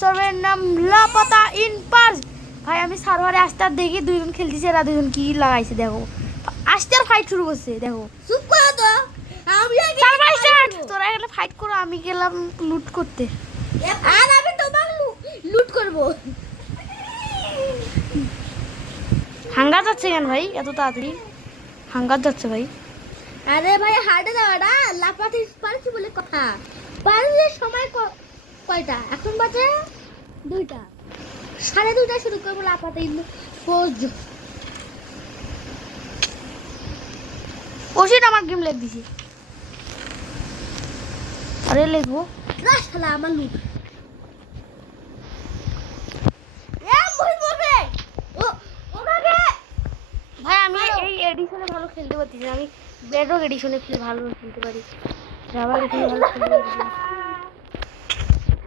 সার্ভারের নাম Laapataa in purse. ভাই আমি সার্ভারে আসতে আর দেখি দুইজন খেলতেছে, এরা দুজন কি লাগাইছে দেখো। আসতে আর ফাইট শুরু করছে দেখো। চুপ করো তো, আমি আগে সার্ভার স্টার্ট। তোরা এখানে ফাইট করো, আমি গেলাম লুট করতে। আর আমি তোমাকে লুট করব। হাঙ্গার যাচ্ছে কেন ভাই এত তাড়াতাড়ি? হাঙ্গার যাচ্ছে ভাই। আরে ভাই হার্টে দাওয়াটা লাফাতে পারছি বলে কথা। পারলে সময় কয়টা? এখন বাজে 2টা, 2:30 শুরু করবো লাফাতে পোজ। ওশিট আমার গেম লেগ দিছি। আরে লেখবো না শালা আমার লুট। এ মই মরে ও ওনাকে ভাই আমি এই এডিশনে ভালো খেলতে পারছি না, আমি বেডরক এডিশনে ভালো খেলতে পারি। রাবার এডিশনে ভালো খেলতে পারি।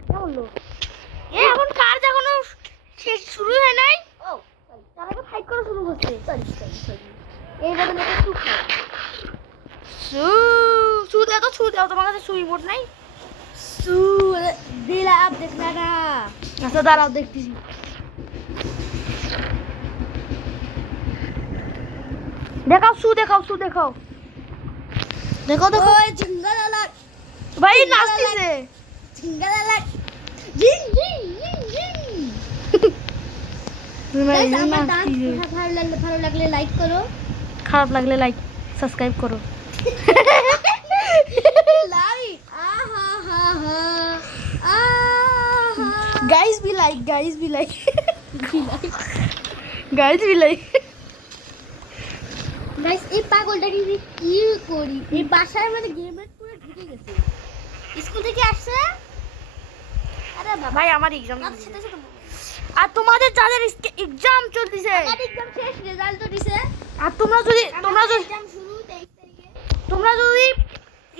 কেমন লো? এ এখন কাজ এখনো শেষ শুরু হয় নাই। ও তার আগে ফাইট করা শুরু করছে। সরি এই বদলে একটা সুখ খাও। সু দাও তো, সু দাও। তোমার কাছে সুই বোর্ড নাই? সু দিলাম দেখলা না। আচ্ছা দাঁড়াও দেখতেছি। দেখাও সু, দেখাও সু, দেখাও দেখো দেখো। ওই জিঙ্গালালা ভাই নাচতেছে। জিঙ্গালালা জিং জিং জিং জিং। গাইস আমার ডান্স ভালো লাগলে লাইক করো, খারাপ লাগলে লাইক সাবস্ক্রাইব করো। লাইক আহা হা হা আহা guys be like, guys be like, guys be like. Guys এই পাগলটাকে কি করি? এই বাসায় মানে গেমের পুরো ঢুকে গেছে। স্কুল থেকে আসছে। আরে বাবা ভাই আমার এক্সাম, আমার সাথে সাথে আর তোমাদের যাদের এক্সাম চলতেছে, আমার এক্সাম শেষ, রেজাল্ট তো দিছে। আর তোমরা যদি এক্সাম শুরু 23 তারিখে। তোমরা যদি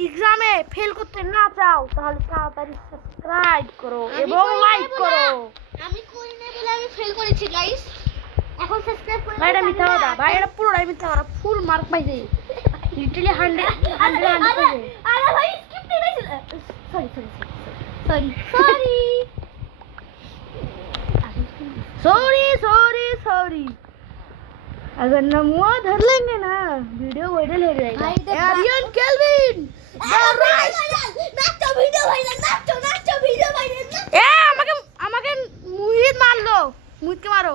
এক্সামে ফেল করতে না চাও তাহলে তাড়াতাড়ি সাবস্ক্রাইব করো এবং লাইক করো। আমি করি নাই বলে আমি ফেল করেছি গাইস। এখন সাবস্ক্রাইব করে ভাই এটা মিথ্যা কথা, ভাই এটা পুরোটাই মিথ্যা কথা। ফুল মার্ক পাইছে, লিটারালি 100 পাইছে। আরে ভাই স্কিপ দিয়ে গেছিল। Sorry sorry sorry sorry sorry अगर नमुआ धर लेंगे ना वीडियो वायरल हो जाएगा। भाई इधर आर्यन केल्विन নাচো ভিডিও ভাইরাল, নাচো ভিডিও ভাইরাল। এ আমাকে আমাকে মুহিত মারলো। মুহিতকে মারো।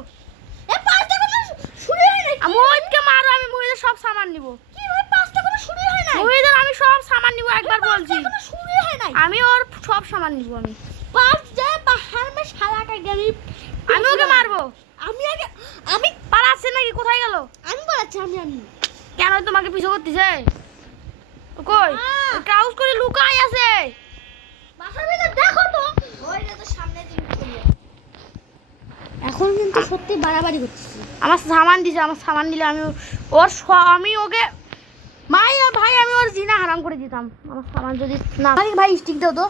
এ পাঁচটা কোনো শুরু হয় নাই। মুহিতকে মারো, আমি মুহিতের সব সামান নিব। কি ভাই পাঁচটা কোনো শুরু হয় নাই। মুহিতের আমি সব সামান নিব, একবার বলছি। কোনো শুরু হয় নাই। আমি ওর সব সামান নিব। আমি পাঁচ যায় বাহার মে শালা কা গেলি। আমি ওকে মারবো। আমি পালাচ্ছে নাকি? কোথায় গেল? আমি বলছি আমি কেন তোমাকে পিছু করতেছে? কই ক্রাউজ করে লুকাই আছে। বাসার ভিতর দেখো তো। ওইটা তো সামনে দিন চলে। এখন কিন্তু সত্যি বাড়াবাড়ি করতেছি। আমার সামান দিছে, আমার সামান দিলে আমি ওর আমি ওকে ভাই আমি ওর জিনা হারাম করে দিতাম আমার সামান যদি না। ভাই স্টিক দাও তো।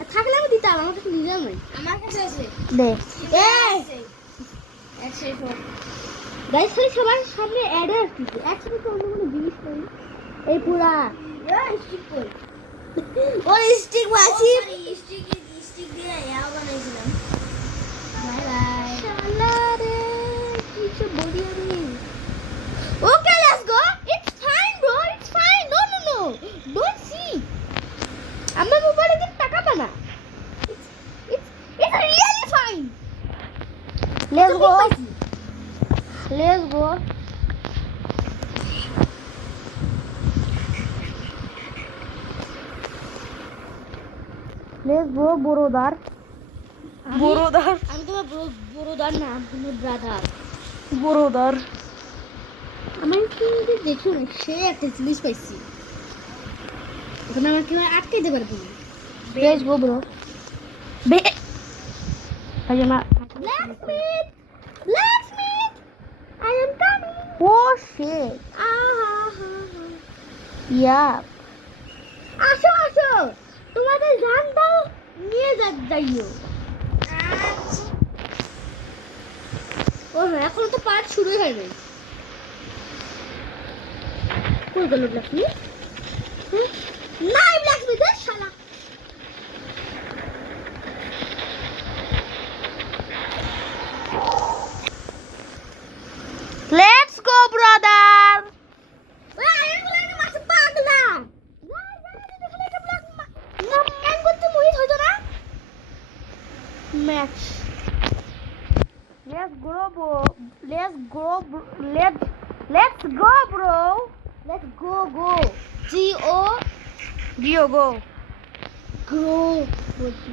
আর থাকলে আমি দিতাম, আমার কাছে নিজেও নাই। আমার কাছে আছে। দে। গাইস সবার সামনে অ্যাড আসছে। একসাথে তো অন্য কোনো জিনিস করি। এই পুরা স্টিক কই? ওর স্টিক বাসি স্টিক দিয়ে ইয়াও বানাইছিলাম। বাই বাই শালা রে কি সব বলি আমি। Okay let's go. It's fine bro, it's fine. No don't see. আমার মোবাইলে দিন টাকা পানা। It's really fine. Let's go, let's go. Let's go বড়দার। আমি তোমার বড়দার না, তোমার ব্রাদার। বড়দার। আমার কিন্তু দেখো না, সে একটা জিনিস পাইছি। এখন আমার কেউ আটকাইতে পারবে না। Let's go bro. ভাই আমার Let's meet. I am coming. Oh shit yeah. আসো তোমাদের জানটাও নিয়ে যাইও। ও এখন তো পার্ট শুরুই হয় নাই। কই গেল ব্ল্যাকস্মিথ? নাই ব্ল্যাকস্মিথ শালা। Match Let's go, bro. Let's go, bro. Let's go, bro. Let's go GO Gio, go. Grow বলছি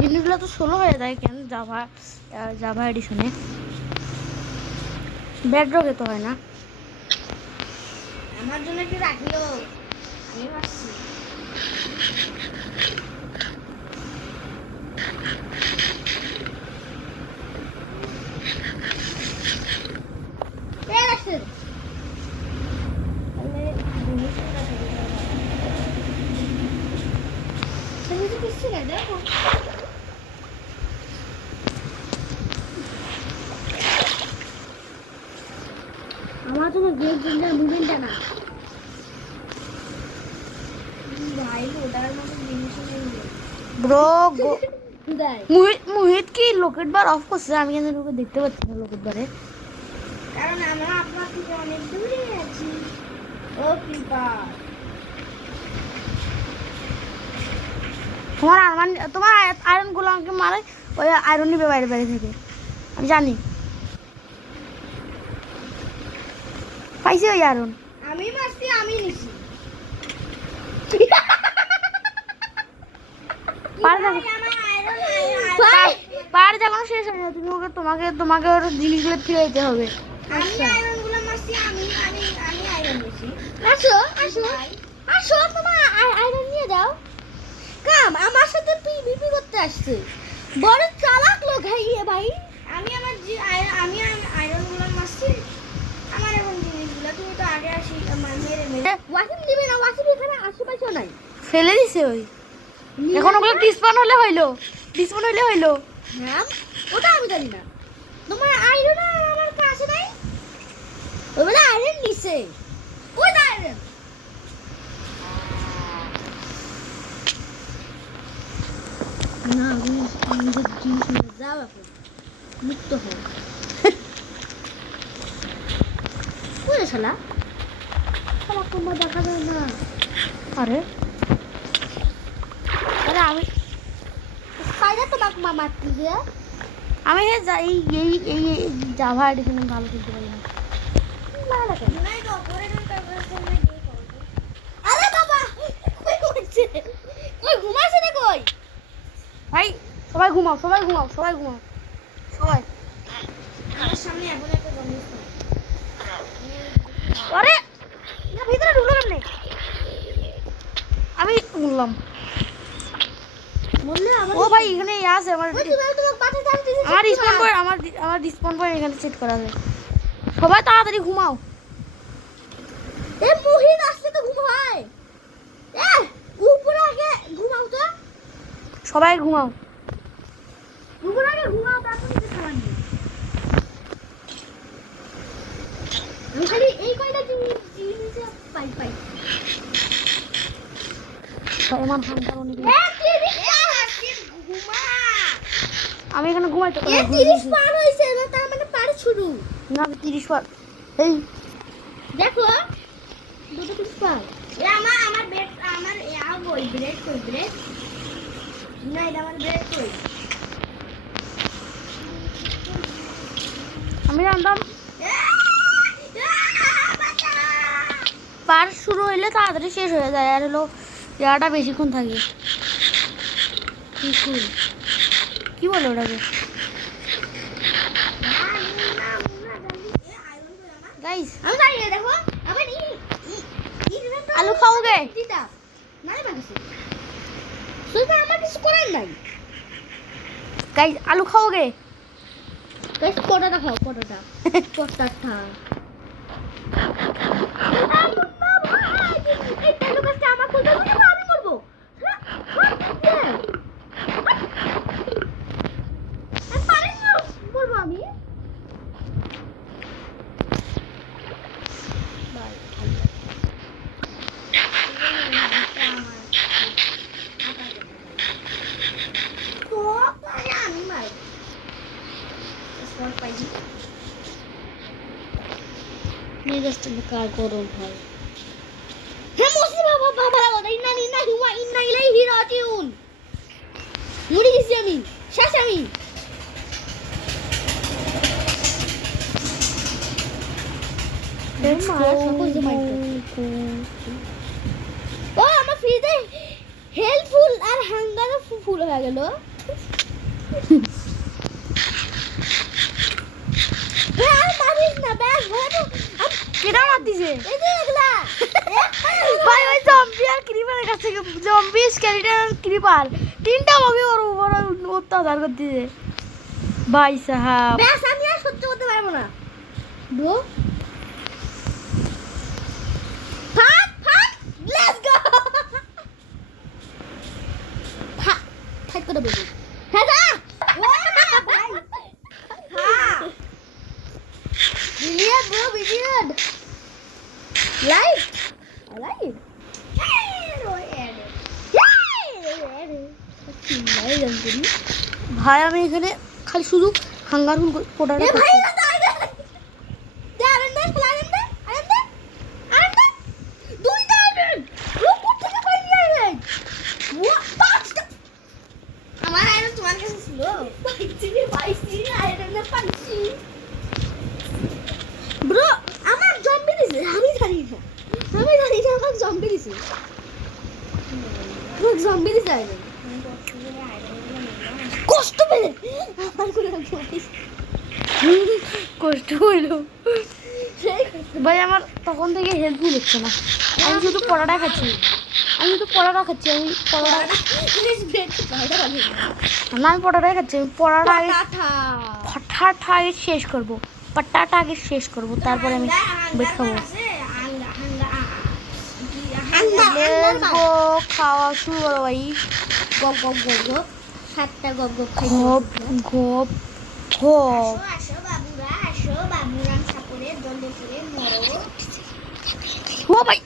জিনিসগুলো তো স্লো হয়ে যায় কেন জাভা এডিশনে ব্যাকড্রপে তো হয় না। আমার জন্য কি রাখিও আমি আসছি আমার জন্য গেম চেঞ্জার মুভমেন্টটা না ভাই ওটার মতো জিনিস নেই ব্রো গো। দেয় মুহিত কি লোকেট বার অফ করছে? আমি কিন্তু লোকে দেখতে পাচ্ছি না লোকেট বারে। কারণ আমরা আপনার থেকে অনেক দূরে আছি ও কিপার তোমার আয়রন গুলো আমাকে মারে, ওই আয়রন নিবে বাইরে বাইরে থেকে, আমি জানি। পাইছি ওই আয়রন। আমি মারছি আমি নিছি পার যখন শেষ হয়ে যায় তুমি ওকে তোমাকে ওর জিনিসগুলো ফিরে দিতে হবে। আমি আয়রনগুলো মারছি আমি আয়রন নিছি আসো আসো আসো তোমার আয়রন নিয়ে দাও কাম আমার সাথে পিভিপি করতে আসছে বড় চালাক লোক হাইয়ে ভাই আমি আমি আয়রনগুলো মারছি আমার এখন জিনিসগুলো তুমি তো আগে আসি মেরে ওয়াসিম দিবে না ওয়াসিম এখানে আশেপাশে নাই ফেলে দিছে ওই। এখন ওগুলো ডিসপান হলে হইলো হ্যাঁ ওটা আমি জানি না তোমার আয়রন আমার কাছে নাই ওই বলে আয়রন নিছে ওই আয়রন না নিজের জিনিস নিয়ে যাও এখন মুক্ত হও কোথায় শালা শালা তোমার দেখা যায় না আরে আমি স্পাইডার তোমাকে মারতে যে আমি যাই এই জাভা এডিশনে ভালো খেলতে পারি না। আরে বাবা কই করছে কই ঘুমাইছে না কই ভাই সবাই ঘুমাও সবাই আমার সামনে এখন একটা জমি আরে না ভিতরে ঢুকলো কেমনে? আমি বললাম বললে আমার ও ভাই এখানে আছে আমার তোমাকে পাঠে দাও দিছি আমার রিসপন পয়েন্ট আমার রিসপন পয়েন্ট এখানে সেট করা আছে। সবাই তাড়াতাড়ি ঘুমাও। এ মুহিত আসছে তো ঘুমায় এ উপরে আগে ঘুমাও তো সবাই ঘুমাও। উপরে আগে ঘুমাও তারপর নিচে খাবার নিও আমি খালি এই কয়টা জিনিস পাই সলমান খান কারণে এ 30 আসছে ঘুমা আমি এখানে ঘুমাইতে এ 30 পার হইছে না তার মানে পার শুরু না 30 বার এই দেখো দুটো 30 পার এ আমার বেড আমার কই ব্রেড না এটা আমার ব্রেড কই আমি জানতাম পার শুরু হইলে তাড়াতাড়ি শেষ হয়ে যায়, আর হলো জায়গাটা বেশিক্ষণ থাকে। কি বলে ওটাকে গাইস? আমি জানি না দেখো আমার আলু খাওগে দিদা মানে বাগছে সুইটা আমার কিছু করার নাই গাইস আলু খাওগে? গাইস পটাটা খাও পটাটা এই তেল গাছটা আমার খুলতে হবে না আমি মরবো বলবো আমি আমি মার পাইছি মেজাজটা কার গরম হয়। হ্যাঁ মসি বাবা বাবা বাবা ইন্না ইন্না হুয়া ইন্না ইলাইহি রাজিউন। মরে গেছি আমি, শেষ আমি। ও আমার ফ্রিজে হেল্পফুল আর হাঙ্গারও ফুল হয়ে গেল। মারিস না ব্যাস হলো। কেডা মারতিছে এই যে এগুলা ভাই ওই জম্বি আর ক্রিপারের কাছ থেকে জম্বি স্কেলিটন আর ক্রিপার তিনটা ভাবে ওর উপর অত্যাচার করতেছে ভাই সাহাব। ব্যাস আমি আর সহ্য করতে পারবো না ব্রো। ফাট ফাট লেটস গো। ফাট ফাট করে বলি হ্যাঁ যা ভাই হ্যাঁ billion bro billion live live ভাই আমি এখানে খালি শুধু হাঙ্গার পোটাটা ভাই আমার আয়রন তোমার কাছে ছিল ব্রো। আমার জম্বি দিছে আমি জানি না আমার জম্বি দিছে আমার জম্বি দিছে আয়রন কষ্ট পেলে আমার করে কষ্ট হইল ভাই। আমার তখন থেকে হেল্পফুল হচ্ছে না, আমি শুধু পড়াটা খাচ্ছি আমি পড়াটা না আমি পড়াটাই খাচ্ছি। আমি পড়াটা আগে ফটাটা আগে শেষ করবো, পাটাটা আগে শেষ করবো, তারপরে আমি বেড খাবো। খাওয়া শুরু করো ভাই। গপ গপ গপ গপ সাতটা গপ গপ ঘপ ঘপ ঘপ। আসো বাবুরা সাপরে দন্ডে করে মরো। ও ভাই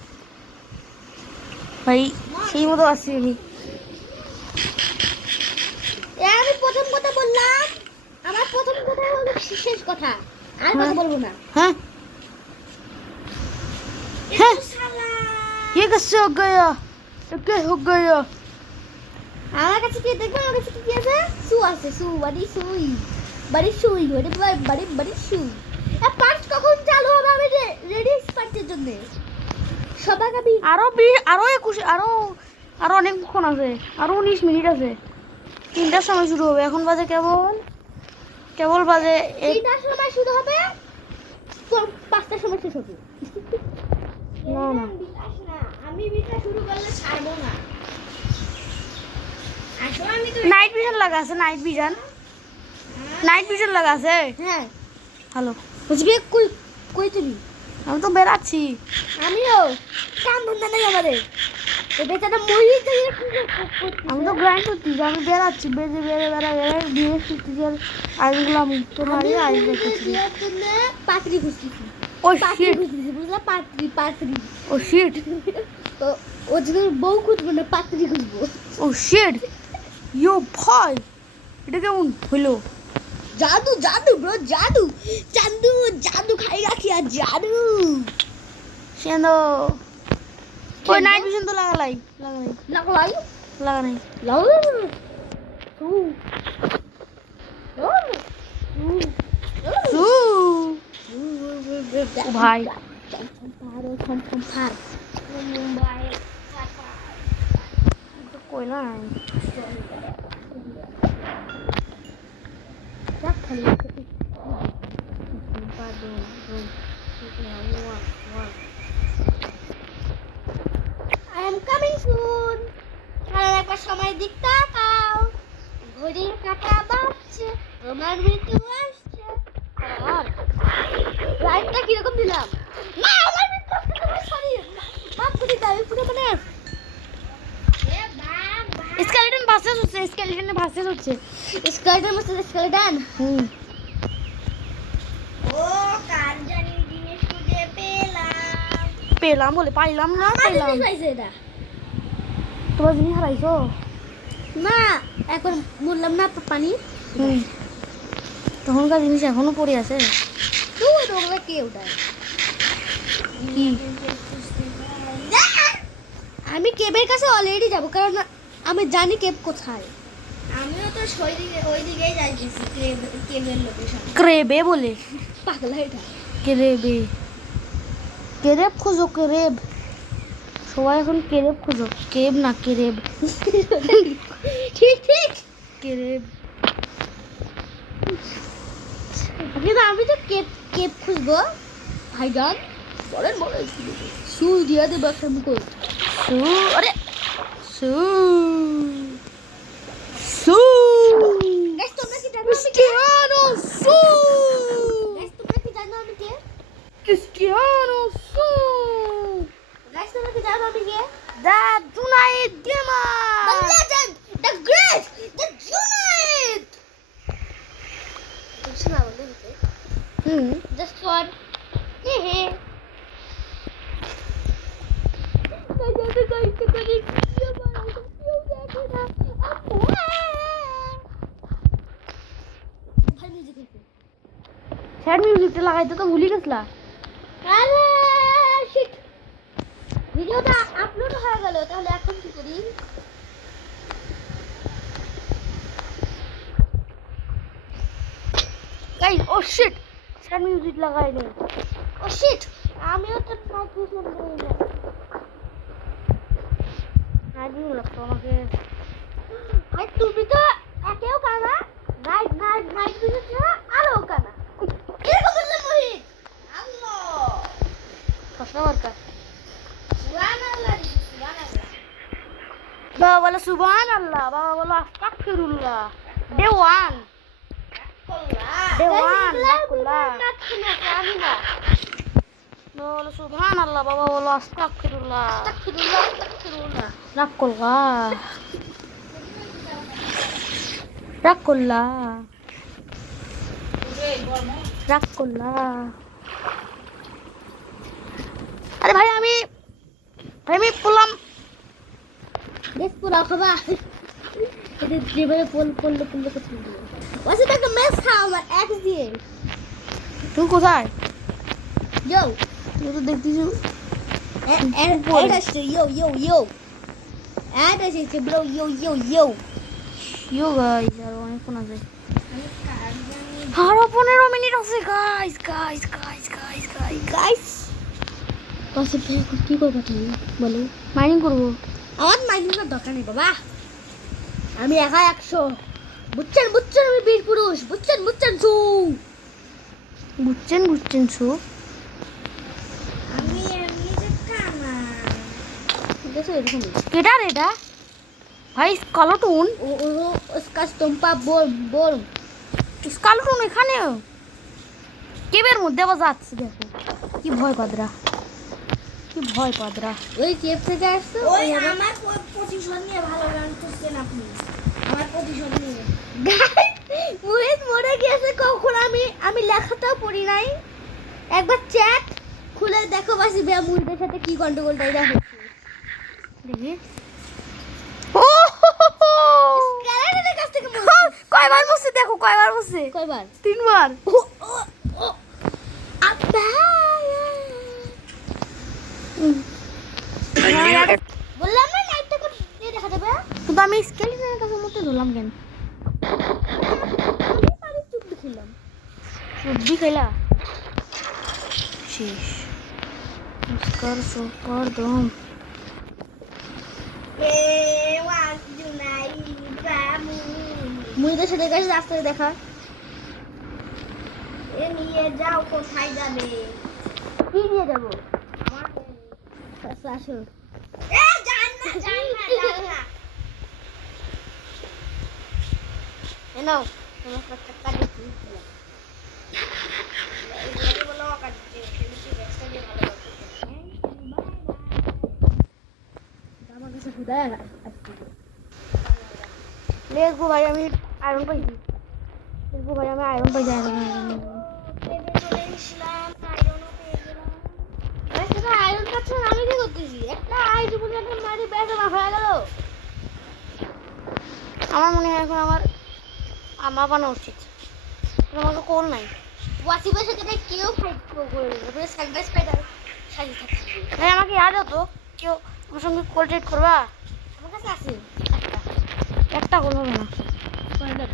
ভাই সেই মতো আসছি আমি। আমি প্রথম কথা বললাম, আমার প্রথম কথা হলো শেষ কথা, আর কথা বলবো না। হ্যাঁ হ্যাঁ ये कैसे हो गया, ये क्या हो गया? আমার কাছে কি দেখবো, আমার কাছে কি আছে? সু আছে, সু বাড়ি সুই ওরে বাড়ি সুই। পার্ট কখন চালু হবে? আমি রেডি পার্টের জন্য সবাই আমি আরো 21 আরো অনেকক্ষণ আছে, আরো 19 মিনিট আছে। 3টার সময় শুরু হবে, এখন বাজে কেবল বাজে 3টার সময় শুরু হবে, 5টার সময় শেষ হবে। না না আমি ভিডিও শুরু করলে ছাড়বো না। আসলে আমি তো নাইট ভিশন লাগা আছে, নাইট ভিশন লাগা আছে। হ্যাঁ হ্যালো বুঝবি কই তুমি? আমি তো বেরাচ্ছি। আমিও কাম ধন্দা নেই আমাদের, এই বেচারা মরি থেকে আমি তো গ্রাইন্ড করছি, আমি বেরাচ্ছি, বেড়ে দিয়ে শিখতেছি। আর আইনগুলো আমি তো মারি আইন করতেছি। পাত্রী খুঁজতেছি, ও পাত্রী শিট, খুঁজতেছি, বুঝলা? পাত্রী ও শিট, তো ও যদি বউ খুঁজবো না, পাত্রী খুঁজবো। ও শিট ইয়ো ভাই, এটা কেমন হইলো? জাদু ব্রো, জাদু খাই রাখি আর জাদু। সেন্দো ওই নাইট ভিশন তো লাগা নাই সু ও ভাই তো কইলা নাই। I am coming soon. আর একবার সময় দিক তাকাও, ঘড়ির কাঁটা বাজছে, আমার মৃত্যু আসছে। লাইটটা কিরকম দিলাম? না আমার মৃত্যু আসছে, তোমার সরি মাফ করে দাও। আমি পুরো মানে স্কেলেটন ভার্সেস হচ্ছে, স্কেলেটন মধ্যে স্কেলেটন। ও কার জানি জিনিস খুঁজে পেলাম বলে পাইলাম না, পেলাম। এটা তোমার জিনিস হারাইছো না, এখন বললাম না পানি। তখনকার জিনিস এখনো পড়ে আছে। তুই ওগুলো কে ওটা? কি আমি কেবের কাছে অলরেডি যাব, কারণ আমি জানি কেব কোথায়। আমিও তো ওই দিকেই যাইতেছি কেবের লোকেশন। ক্রেবে বলে পাগলা এটা। ক্রেবে, কেরেব খুঁজো কেরেব, সবাই এখন কেরেব খুঁজো, কেব না কেরেব, ঠিক ঠিক। কেরেব। কিন্তু আমি তো কেব কেব খুঁজবো ভাইজান। বলেন বলেন, সুই দিয়া দেবো একটা মুকুল। সু আরে সু সু গাইস তোমরা কি জানো আমি কে? ক্রিস্টিয়ানো সু গাইস তোমরা কি জানো আমি কে? ক্রিস্টিয়ানো সু গাইস তোমরা কি জানো আমি কে? The tonight The gamer legend, the great, the Junaid. कुछ ना बोले मुझे। Just for हे हे। मैं जैसे कोई तो कोई क्यों बना तो क्यों जाके ना अब भाई म्यूजिक लिखो। স্যাড মিউজিকটা লাগাইতে তো ভুলি গেছলা। আরে শিট, ভিডিওটা আপলোড হয়ে গেল, তাহলে এখন কি করি? গাইস ও শিট, স্যাড মিউজিক লাগাই নে। ও শিট, আমিও তো ট্রাই করলাম না। আইডিও লাগতো আমাকে। ভাই তুমি তো একেও কানা, নাইট নাইট নাইট ভিডিও ছাড়া আরো কানা। কিরকম বললে মোহিত? আল্লাহ কসনা মার্কা। সুবহানাল্লাহ সুবহানাল্লাহ। বাবা বলো সুবহানাল্লাহ, বাবা বলো আস্তাগফিরুল্লাহ। ডে ওয়ান ডে ওয়ান বাকুল্লাহ। আমি না বলো সুবহানাল্লাহ, বাবা বলো আস্তাগফিরুল্লাহ। আস্তাগফিরুল্লাহ আস্তাগফিরুল্লাহ। রাকুল্লাহ রাকুল্লাহ রাকুল্লাহ। আরে ভাই আমি বললাম দেখ পুরা খাবা এটা যেভাবে পড়লে পড়লে কথা বলবো। ওসে তো একটা ম্যাচ খাও আমার এক্স দিয়ে। তুই কোথায়? ইয়ো তুই তো দেখতেছি এড আসছে, ইয়ো ইয়ো ইয়ো এড আসছে ব্রো, ইয়ো ইয়ো ইয়ো। ইয়ো গাইস, আর অনেকক্ষণ আছে, আরো 15 মিনিট আছে guys guys guys guys guys guys পাশে কি করবা তুমি বলো? মাইনিং করবো। আমার মাইন্ডের দরকার নেই বাবা, আমি একা 100। বুঝছেন বুঝছেন, আমি বীর পুরুষ, বুঝছেন বুঝছেন সু। বুঝছেন সু। আমি এমনি যে কানা। দেখো এরকম কেটা রে এটা? ভাই স্কালটুন, ও ও उसका स्टम्पा बोल बोल। স্কালটুন এখানেও কেবের মধ্যে আবার যাচ্ছে, দেখো কি ভয় পাদরা, কি ভয় পাদরা। ওই কেপ থেকে আসতো ওই আমার প্রতিশোধ নিয়ে ভালো গান করছেন আপনি। আমার প্রতিশোধ নিয়ে। মুহিত মরে গেছে কখন? আমি লেখাটাও পড়ি নাই। একবার চ্যাট খুলে দেখো বাসি বেয়া মুহিতের সাথে কি গন্ডগোলটা এটা হচ্ছে। দেখি ও স্ক্যালারের কাছ থেকে কয়বার বসে, দেখো কয়বার বসে, কয়বার? 3 বার। আব্বা বললাম না নাইটটা করে দেখা যাবে। কিন্তু আমি স্কেলিটনের কাছে মধ্যে ধরলাম কেন? আমি পারি চুপ দেখিলাম। সবজি খেলা শেষ, নমস্কার সুপার দম। এ ওয়াজ জুনাই বামু। মুহিতের সাথে গেছে রাস্তায় দেখা। এ নিয়ে যাও, কোথায় যাবে? কি নিয়ে যাবো? আমার আচ্ছা আসো। এ জান না জান না জান না। এ নাও তোমার একটা কাটে দিয়েছিলাম। এই বলো কাটতে ফেলছি ব্যস্ত দিয়ে ভালো করতে। আমার কাছে হুদায় আসছে। দেখবো ভাই আমি আয়রন পাইছি, দেখবো ভাই আমি আয়রন পাইছি, আয়রন বেবি চলে এসলাম, আয়রনও পেয়ে গেলাম। সেটা আয়রন কাছে আমি কি করতেছি? একটা আইডি পর্যন্ত মারি ব্যাগে মাফা গেল। আমার মনে হয় এখন আমার বানানো উচিত, আমাকে কোল নাই। ওয়াসিফের সাথে কেউ ফাইট করে দেবে। সাইড বাই স্পাইডার সাজি থাকছে ভাই আমাকে ইয়াদ হতো কেউ আমার সঙ্গে কোঅর্ডিনেট করবা? আমার কাছে আছে একটা গোল হবে না, একটা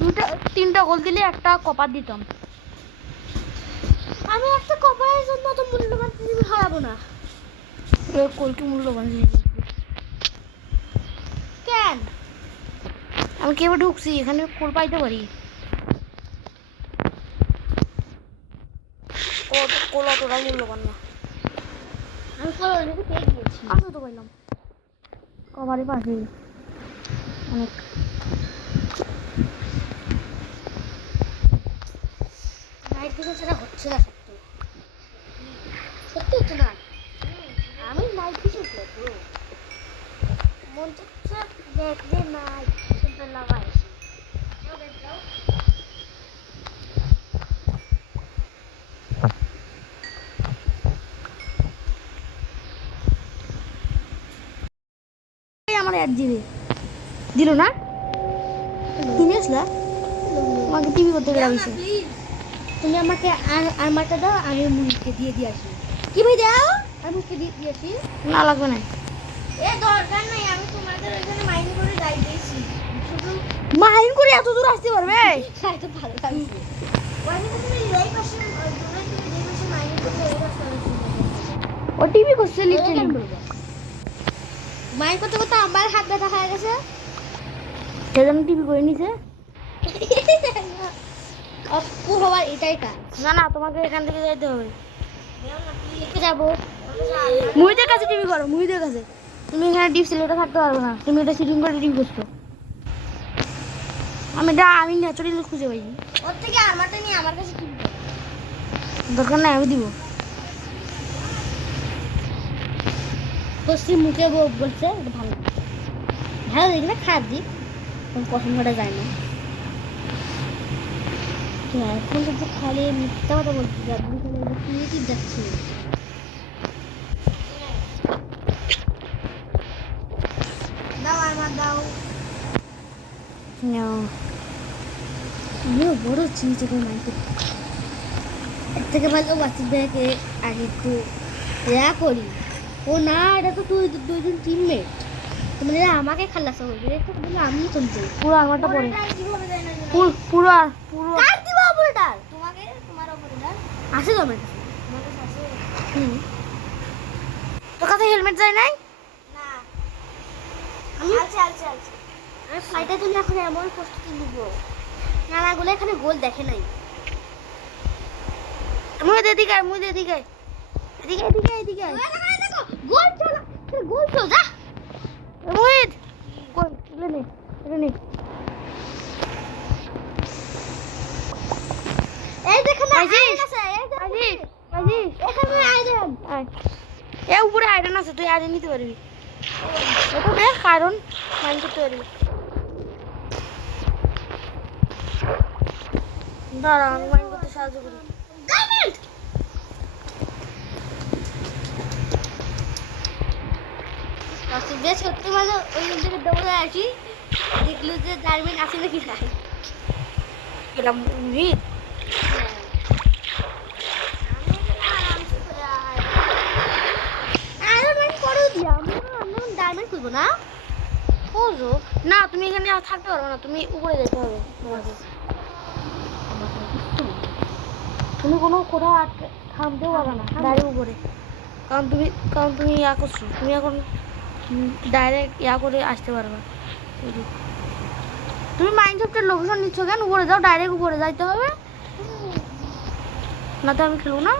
দুটা 3টা গোল দিলে একটা কপার দিতাম। আমি একটা কপারের জন্য তো মূল্যবান জিনিস হারাবো না গোল কি মূল্যবান জিনিস? কেন আমি কেউ ঢুকছি এখানে কোল পাইতে পারি। কোল অতটা মূল্যবান না। আমি কল অলরেডি পেয়ে গিয়েছি আমি তো পাইলাম কভারে পাশে অনেক। নাইট ভিশন ছাড়া হচ্ছে না সত্যি সত্যি হচ্ছে না আমি নাইট ভিশন করবো মন চাচ্ছে দেখলে নাইট ভিশনটা লাগাই আমার অ্যাড দিবে দিল না? তুমি আসলা তোমাকে টিভি করতে গেলাম। তুমি আমাকে আর্মারটা দাও আমি মুনিকে দিয়ে দিয়ে আসি কি ভাই দাও আমি মুনিকে দিয়ে দিয়ে আসি না লাগবে না, এ দরকার নাই, আমি তোমাদের ওখানে মাইন্ড করে যাই দিয়েছি। শুধু মাহিন করে এত দূর আসতে পারবে? এটা ভালো লাগছে ওখানে তুমি এই পাশে দূরে তুমি যে পাশে মাইন্ড করবে এই রাস্তা ও টিভি করছে লিখতে কেন বলবো মাইন করতে করতে আমার হাত ব্যথা হয়ে গেছে সেজন্য টিভি করে নিছে। অপু হওয়ার এটাই কাজ না না তোমাকে এখান থেকে যাইতে হবে। লিখে যাবো মুহিদের কাছে টিভি করো, মুহিদের কাছে। তুমি এখানে ডিপ সিলেটে থাকতে পারবে না, তুমি এটা সিটিং করে টিভি করছো। আমি ন্যাচারালি খুঁজে পাইনি, ওর থেকে আমারটা নিয়ে আমার কাছে কি দরকার নাই আমি দিব। পশ্চিম মুখে বলছে এটা ভালো ভালো দিক না খারাপ দিক কোন পছন্দ করা যায় না এখন তো খালি মিথ্যা কথা বলছি ক্রিয়েটিভ যাচ্ছে দাও আমার দাও। আমিও বড় চিনি চোখের মাইন্ড এর থেকে ভালো বাচ্চা ব্যাগে আগে একটু ইয়া করি ও না এটা তো তুই দুজন টিমমেট মানে আমাকে খালাস করবে একটু বলে আমি চলছে পুরো আমারটা পরে ওটা কিভাবে দেয় না পুরো পুরো পুরো কার দিবা অপারেটর তোমাকে তোমার অপারেটর আছে তো আমার কাছে তোমার কাছে আছে? হুম তোর কাছে হেলমেট যায় নাই? না আমি আছে আছে আছে। আমি ফাইটার জন্য এখন এমন প্রস্তুতি নিব নানাগুলো এখানে গোল দেখে নাই মুহিদ এদিকে আয়, মুহিদ এদিকে আয়। এদিকে এদিকে এদিকে আয়। গোল চল গোল চল যা মুহিদ কই তুলে নে, তুলে নে। এই দেখো না পাইছিস? আইরন আছে এই দেখো পাইছিস? পাইছিস? এখানে আইরন আয়। এ উপরে আয়রন আছে, তুই আয়রন নিতে পারবি। এটা দেখ আয়রন মাইন্ড করতে পারবি। দাঁড়া আমি মাইন্ড করতে সাহায্য করি। ডায়মন্ড আচ্ছা বেশ করতে মানে ওই দিকে দৌড়ে আসি দেখলো যে ডায়মন্ড আছে নাকি নাই এটা মুহিদ আয়রন ম্যান করে দিয়া আমরা ডায়মন্ড খুঁজবো না খোঁজো না, তুমি এখানে আর থাকতে পারবে না, তুমি উপরে যেতে হবে তোমাকে। তুমি কোনো কোথাও আটকে থামতেও পারবে না, ডাইরেক্ট উপরে। কারণ তুমি ইয়া করছো, তুমি এখন ডাইরেক্ট ইয়া করে আসতে পারবে। তুমি মাইনক্রাফটের লোকেশন নিচ্ছ কেন? উপরে যাও, ডাইরেক্ট উপরে যাইতে হবে, না তো আমি খেলবো না।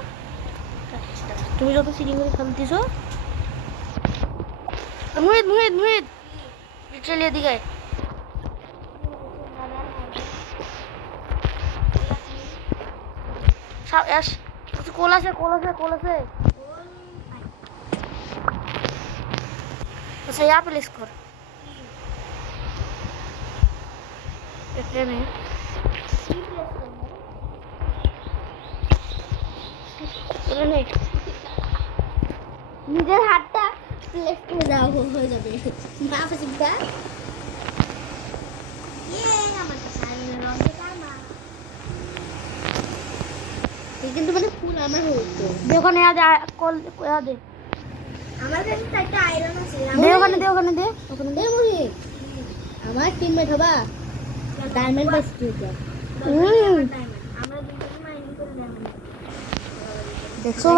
তুমি যত সিটিং করে খেলতেছো। মুহিদ মুহিদ মুহিদ লিটারালি এদিকে আয়। কোল আছে কোল আছে কোল আছে। अच्छा यहाँ पे लिस्ट कर इतने में इतने নিজের হাতটা প্লেস করে দাও হয়ে যাবে না ফেসিংটা ইয়ে আমার কাছে আয়রনের রঙে কার মা এই কিন্তু মানে ফুল আমার হতো দে ওখানে কল দে আমার কাছে চারটা আয়রন আছে দে ওখানে দে ওখানে দে ওখানে দে এই মুহি আমার টিমমেট হবা ডায়মন্ড বেস্ট হইছে আমরা দুজনে মাইন্ড করে ডায়মন্ড দেখছো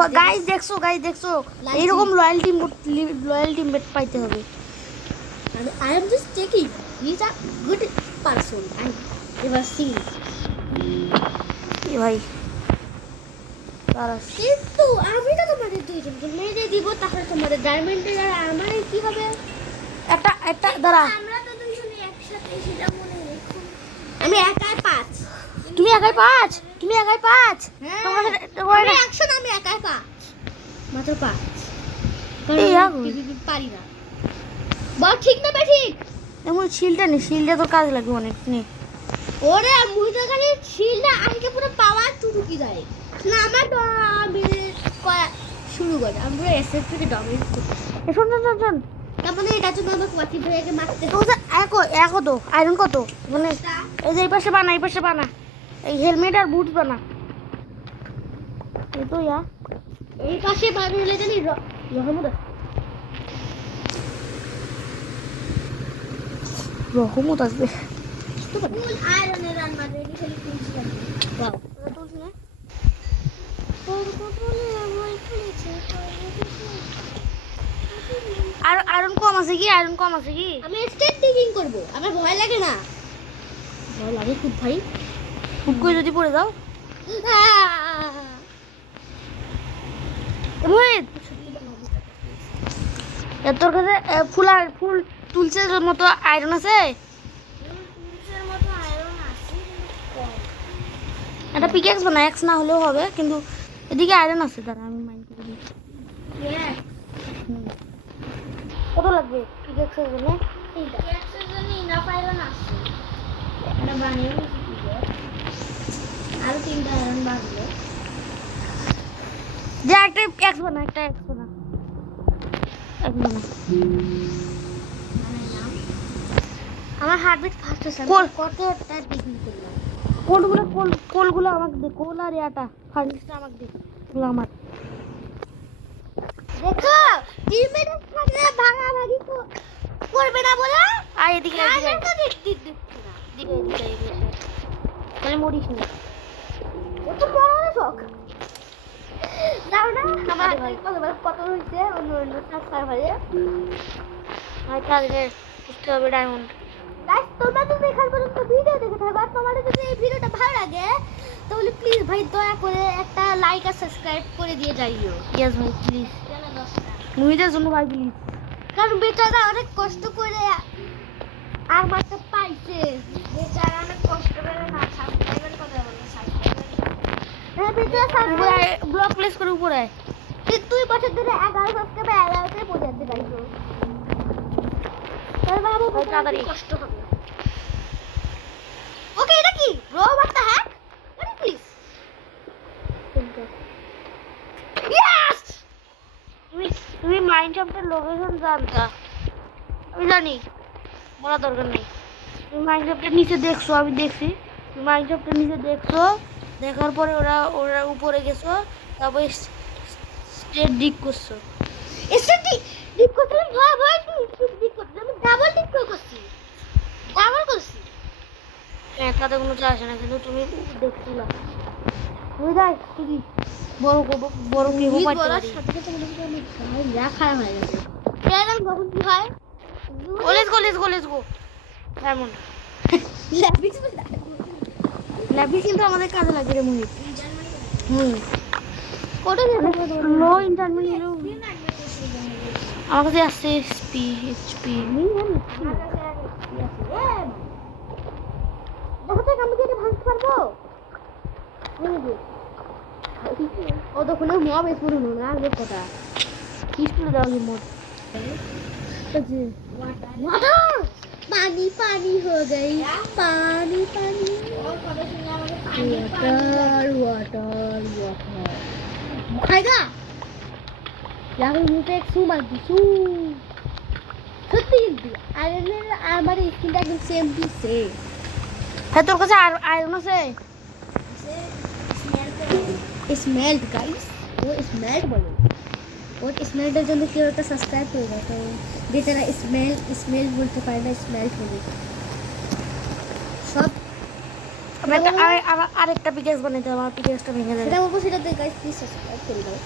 গাইস দেখছো এইরকম লয়াল টিম পাইতে হবে I am just checking. He's a good person. I never seen. কি ভাই তারা কিন্তু আমি তো তোমাদের দুইজনকে মেরে দিব তাহলে তোমাদের ডায়মন্ডের আর আমার কি হবে? একটা দাঁড়া আমরা তো দুজনে একসাথে সেটা মনে রেখো আমি একাই 5 তুমি একাই পাঁচ তোমার আমি অ্যাকশন আমি একাই 5 মাত্র 5 এই আগুন। পারি না বল ঠিক না বে ঠিক এমন শিলটা তোর কাজে লাগবে অনেক নে ওরে মুইটা খালি শিলটা আজকে পুরো পাওয়ার টুটুকি দেয় না আমার আমি শুরু করে আমরা এসএফ থেকে ডমিনেট করতে শোন তার মানে এটা জন্য আমার কোয়াটি ভাইয়াকে মারতে কত আয়রন কত মানে এই যে এই পাশে বানা এই হেলমেট আর বুটস বানা এই তো এই পাশে বানালে জানি রহমত আসবে ফুল আয়রনের রান্না রেডি খালি তুলছি ওয়াও তুলছি না আর আয়রন কম আছে কি আমি স্টেট ডিগিং করব আমার ভয় লাগে না ভয় লাগে খুব ভাই খুব করে যদি পড়ে যাও মোহিত তোর কাছে ফুল তুলছে মতো আয়রন আছে তুলসের মতো আয়রন আছে কম একটা পিকেক্স বানা এক্স না হলেও হবে কিন্তু এদিকে আয়রন আছে দাঁড়া আমি মাইন্ড করে দিই কত লাগবে পিকেক্সের জন্য একশোর জন্য ইনাফ আয়রন আছে এটা বানিয়ে আরো 3টা আয়রন বাড়লো যে একটা এক্স বানা আমার হার্টবিট ফাস্ট হচ্ছে কোল। কতটা ডিগিং করলাম কোলগুলো আমাকে দে কোল আর ইয়াটা ফার্নিচারটা আমাকে দে ওগুলো আমার দেখো টিমমেটের সাথে ভাগাভাগি করবে না বলে আয় এদিকে আগে তো দিচ্ছি না এদিকে তাহলে মরিস না ও তো বড় শখ দাও না আমার কত হয়েছে অন্য সার্ভারে হয়তো আজকে বুঝতে হবে ডায়মন্ড গাইস তোমরা যদি এখান পর্যন্ত ভিডিও দেখে থাকো আর তোমাদের যদি এই ভিডিওটা ভালো লাগে তাহলে প্লিজ ভাই দয়া করে একটা লাইক আর সাবস্ক্রাইব করে দিয়ে যাইও ইয়েস ভাই প্লিজ কেন 10টা মুভিদের জন্য ভাই প্লিজ কারণ বেচারা অনেক কষ্ট করে আর মাত্র পাইছে বেচারা অনেক কষ্ট করে না সাবস্ক্রাইবের কথা বলে সাবস্ক্রাইবার হ্যাঁ বেচারা ব্লক প্লেস করে উপরে তুই বছর ধরে 11 সাবস্ক্রাইবার 11তে পৌঁছাতে পারছো তাহলে বাবু ভাই তাড়াতাড়ি কষ্ট হবে ওকে এটা কি bro what the heck can please yes তুমি মাইনক্রাফটের লোকেশন জানতা আমি জানি বলা দরকার নেই তুমি মাইনক্রাফটের নিচে দেখছো আমি দেখছি তুমি মাইনক্রাফটের নিচে দেখছো দেখার পরে ওরা উপরে গেছো তারপরে স্টেট ডিক করছো এসটি ডিপ করতে ভয় ভয় ডিপ করতে আমি ডাবল ডিপ করছি ডাবল করছি হ্যাঁ তাতে কোনো চাষ আসে না কিন্তু তুমি দেখছো না তুমি যাই খুবই বড় কেউ পারতে পারি সাথে সাথে আমি গায়ে রাখা হয়ে গেছে কেন কখন কি হয় লেটস গো এমন ল্যাবিস ল্যাবিস কিন্তু আমাদের কাজে লাগে রে মুহিত কোটা লো ইন্টারমিডিয়েট আমার কাছে আসছে এইচপি দেখো তো আমি কি এটা ভাঙতে পারবো ও তো কোনো মব এসে না আর কথা কি করে দাও মোট वाटर पानी पानी हो गई पानी पानी ওর কথা শুনে আমাকে পানি वाटर वाटर वाटर खाएगा यार मुंह पे एक सू मार दी सू সত্যি কিন্তু আয়রনের আর আমার স্কিনটা একদম সেম টু সেম হ্যাঁ তোর কাছে আয়রন আছে স্মেল করে স্মেল্ড গাইস, ও স্মেল্ড বলে। ওর স্মেলটার জন্য কেউ একটা সাবস্ক্রাইব করে দাও, তো যেটা স্মেল বলতে পারে না, স্মেল হবে সব। আমি আরেকটা পিকেস বানাইতে হবে, আমার পিকেসটা ভেঙে দেবে। সেটা বলবো, সেটাতে গাইস প্লিজ সাবস্ক্রাইব করে দাও,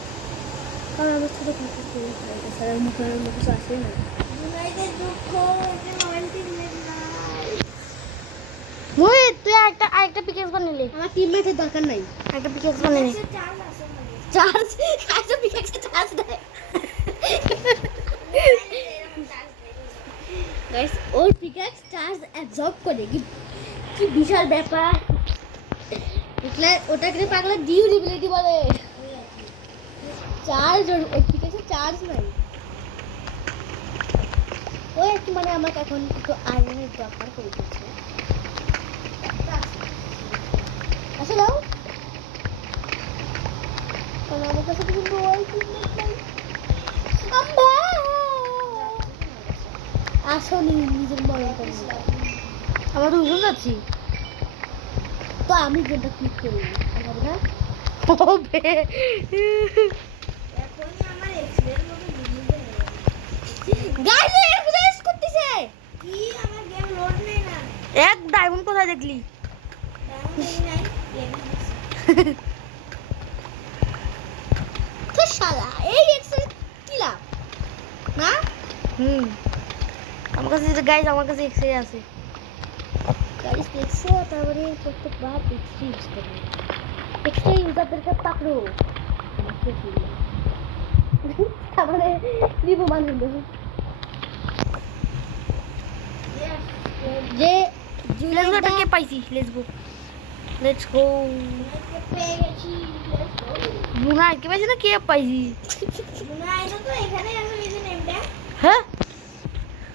কারণ আমার ছোটো কিছু স্যারের মুখের কিছু আসে না। জুনাইদের দুঃখ রোমান্টিক নাই। মুহিত তুই আরেকটা পিকেস বানাইলে, আমার টিমমেটের দরকার নাই। একটা পিকেস বানাইলে। চাল আছে মানে চার্জ কাজে পিকেক্সে চার্জ দেয় গাইস, ওর পিকেক্স চার্জ অ্যাবজর্ব করে, কি বিশাল ব্যাপার। ওটাকে পাগলা ডিউরেবিলিটি বলে। চার্জ ওর পিকেক্সে চার্জ নাই। ওই একটু মানে আমাকে এখন একটু আয়রনের দরকার করে দিচ্ছে। আচ্ছা দাও, কারণ আমার কাছে কিন্তু ওই টিমমেট নাই। আম্মা আসনি নিজের মরণ করে। আমরা দুজন যাচ্ছি। তো আমি গেমটা ক্লিক করি হবে না। এখনই আমার এক্সের মতো ভিডিও গাইস এক্সারসাইজ করতেছে। কি আমার গেম লোড নেই না এক ডায়মন্ড কোথায় দেখলি? ডাউনলোড নাই তো শালা এই এক্সারসাইজ কি লাভ না? আমার কাছে গাইস, আমার কাছে এক্সরে আছে। গাইস দেখছো, তারপরে প্রত্যেকবার এক্সট্রা ইউজ করবে। এক্সট্রা ইউজারদেরকে পাকড়ো। তারপরে দিব মানুষ যে লেটস গো, কে পাইছি, লেটস গো। পেয়ে গেছি মুনা কে পাইছি না কে পাইছি? জুনাইদা তো এখানে আছে এই যে নেমটা হ্যাঁ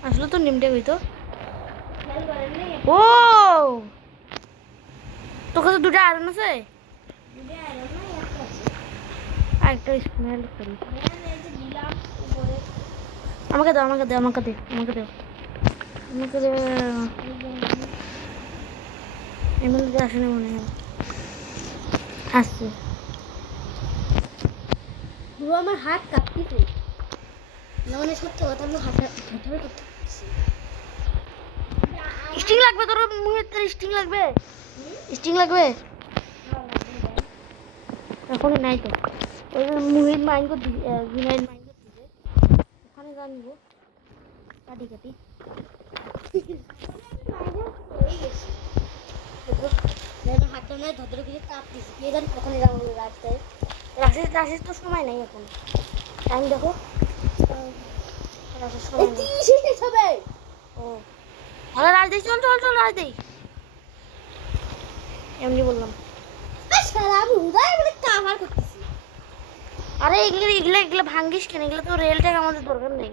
আসলে তো নেমটা হইতো। খেয়াল করেন নাই ও তোর কাছে দুটো আয়রন আছে? দুটো আয়রন নাই একটা আছে আরেকটা স্মেল করি। এখানে এই যে দিলাম উপরে আমাকে দাও, আমাকে দাও, আমাকে দে, আমাকে দাও, আমাকে দে। এমনি আসেনি মনে হয়, আসছে। পুরো আমার হাত কাঁপতেছে। না মানে সত্যি কথা, আমি হাত ধরে করতে পারছি। স্টিং লাগবে তোর মুখে, তোর স্টিং লাগবে, স্টিং লাগবে। এখন নাই তো, ওই মুহিত মাইন্ড করতে, জুনাইদ মাইন্ড করতেছে, ওখানে জানবো কাটি কাটি। আমার হাতটা নয় ধরে করে কাঁপতেছে, কে জানি কখন যাবো রাস্তায়। রাশের তো সময় নেই এখন, টাইম দেখো, রাশের সময় নেই। শেষ হবে। ও তাহলে রাজ দেই, চল চল চল রাজ দেই, এমনি বললাম। শালা আমি উদয় বলে কাভার করতেছি। আরে এগুলো ভাঙ্গিস কেন? এগুলো তো রেল ট্যাগ আমাদের দরকার নেই।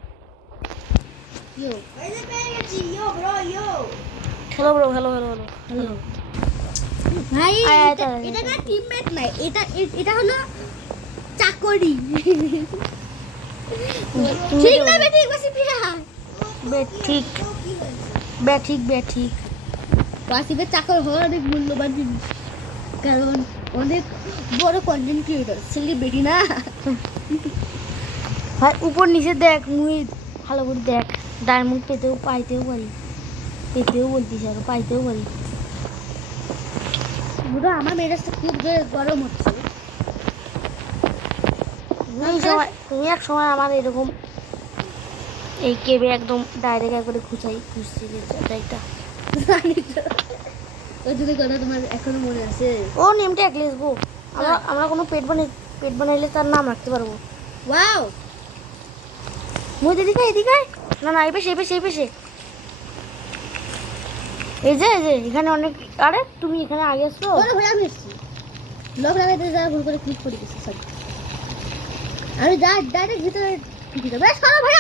ইয়ো এই যে পেয়ে গেছি yo bro yo hello bro, hello hello hello hello. ভাই আয়, এটা আয়, এটা না টিমমেট নাই, এটা হলো চাকরি। ঠিক না বেটি বসি পিয়া। ঠিক কি হয়েছে ঠিক। ওয়াসিফের চাকর হওয়া অনেক মূল্যবান জিনিস, কারণ অনেক বড় কন্টেন্ট ক্রিয়েটর, সেলিব্রিটি না। ভাই উপর নিচে দেখ মুহিত, ভালো করে দেখ, ডায়মন্ড পাইতেও পারি, বলতিস আর পাইতেও পারি। বুড়ো আমার মেজাজটা খুব জোরে গরম হচ্ছে। তুমি এক সময় আমার এরকম এই কেবে একদম ডাইরেক্ট একবারে খুঁজছি এটা। ওই যদি কথা তোমার এখনো মনে আছে? ও নেমটা এক লিখবো, আমরা কোনো পেট বানাইলে তার নাম রাখতে পারবো। ওয়াও মুহিত এদিকে আয়। না এই পেশে এই যে এখানে অনেক। আরে তুমি এখানে আগে আসছো। ওরে ভাই আমি এসেছি, লক লাগাইতে যা ভুল করে ক্লিক করে দিয়েছি, সরি। আমি ডাইরেক্ট ভিতরে ঢুকে যাবো। সরো ভাই,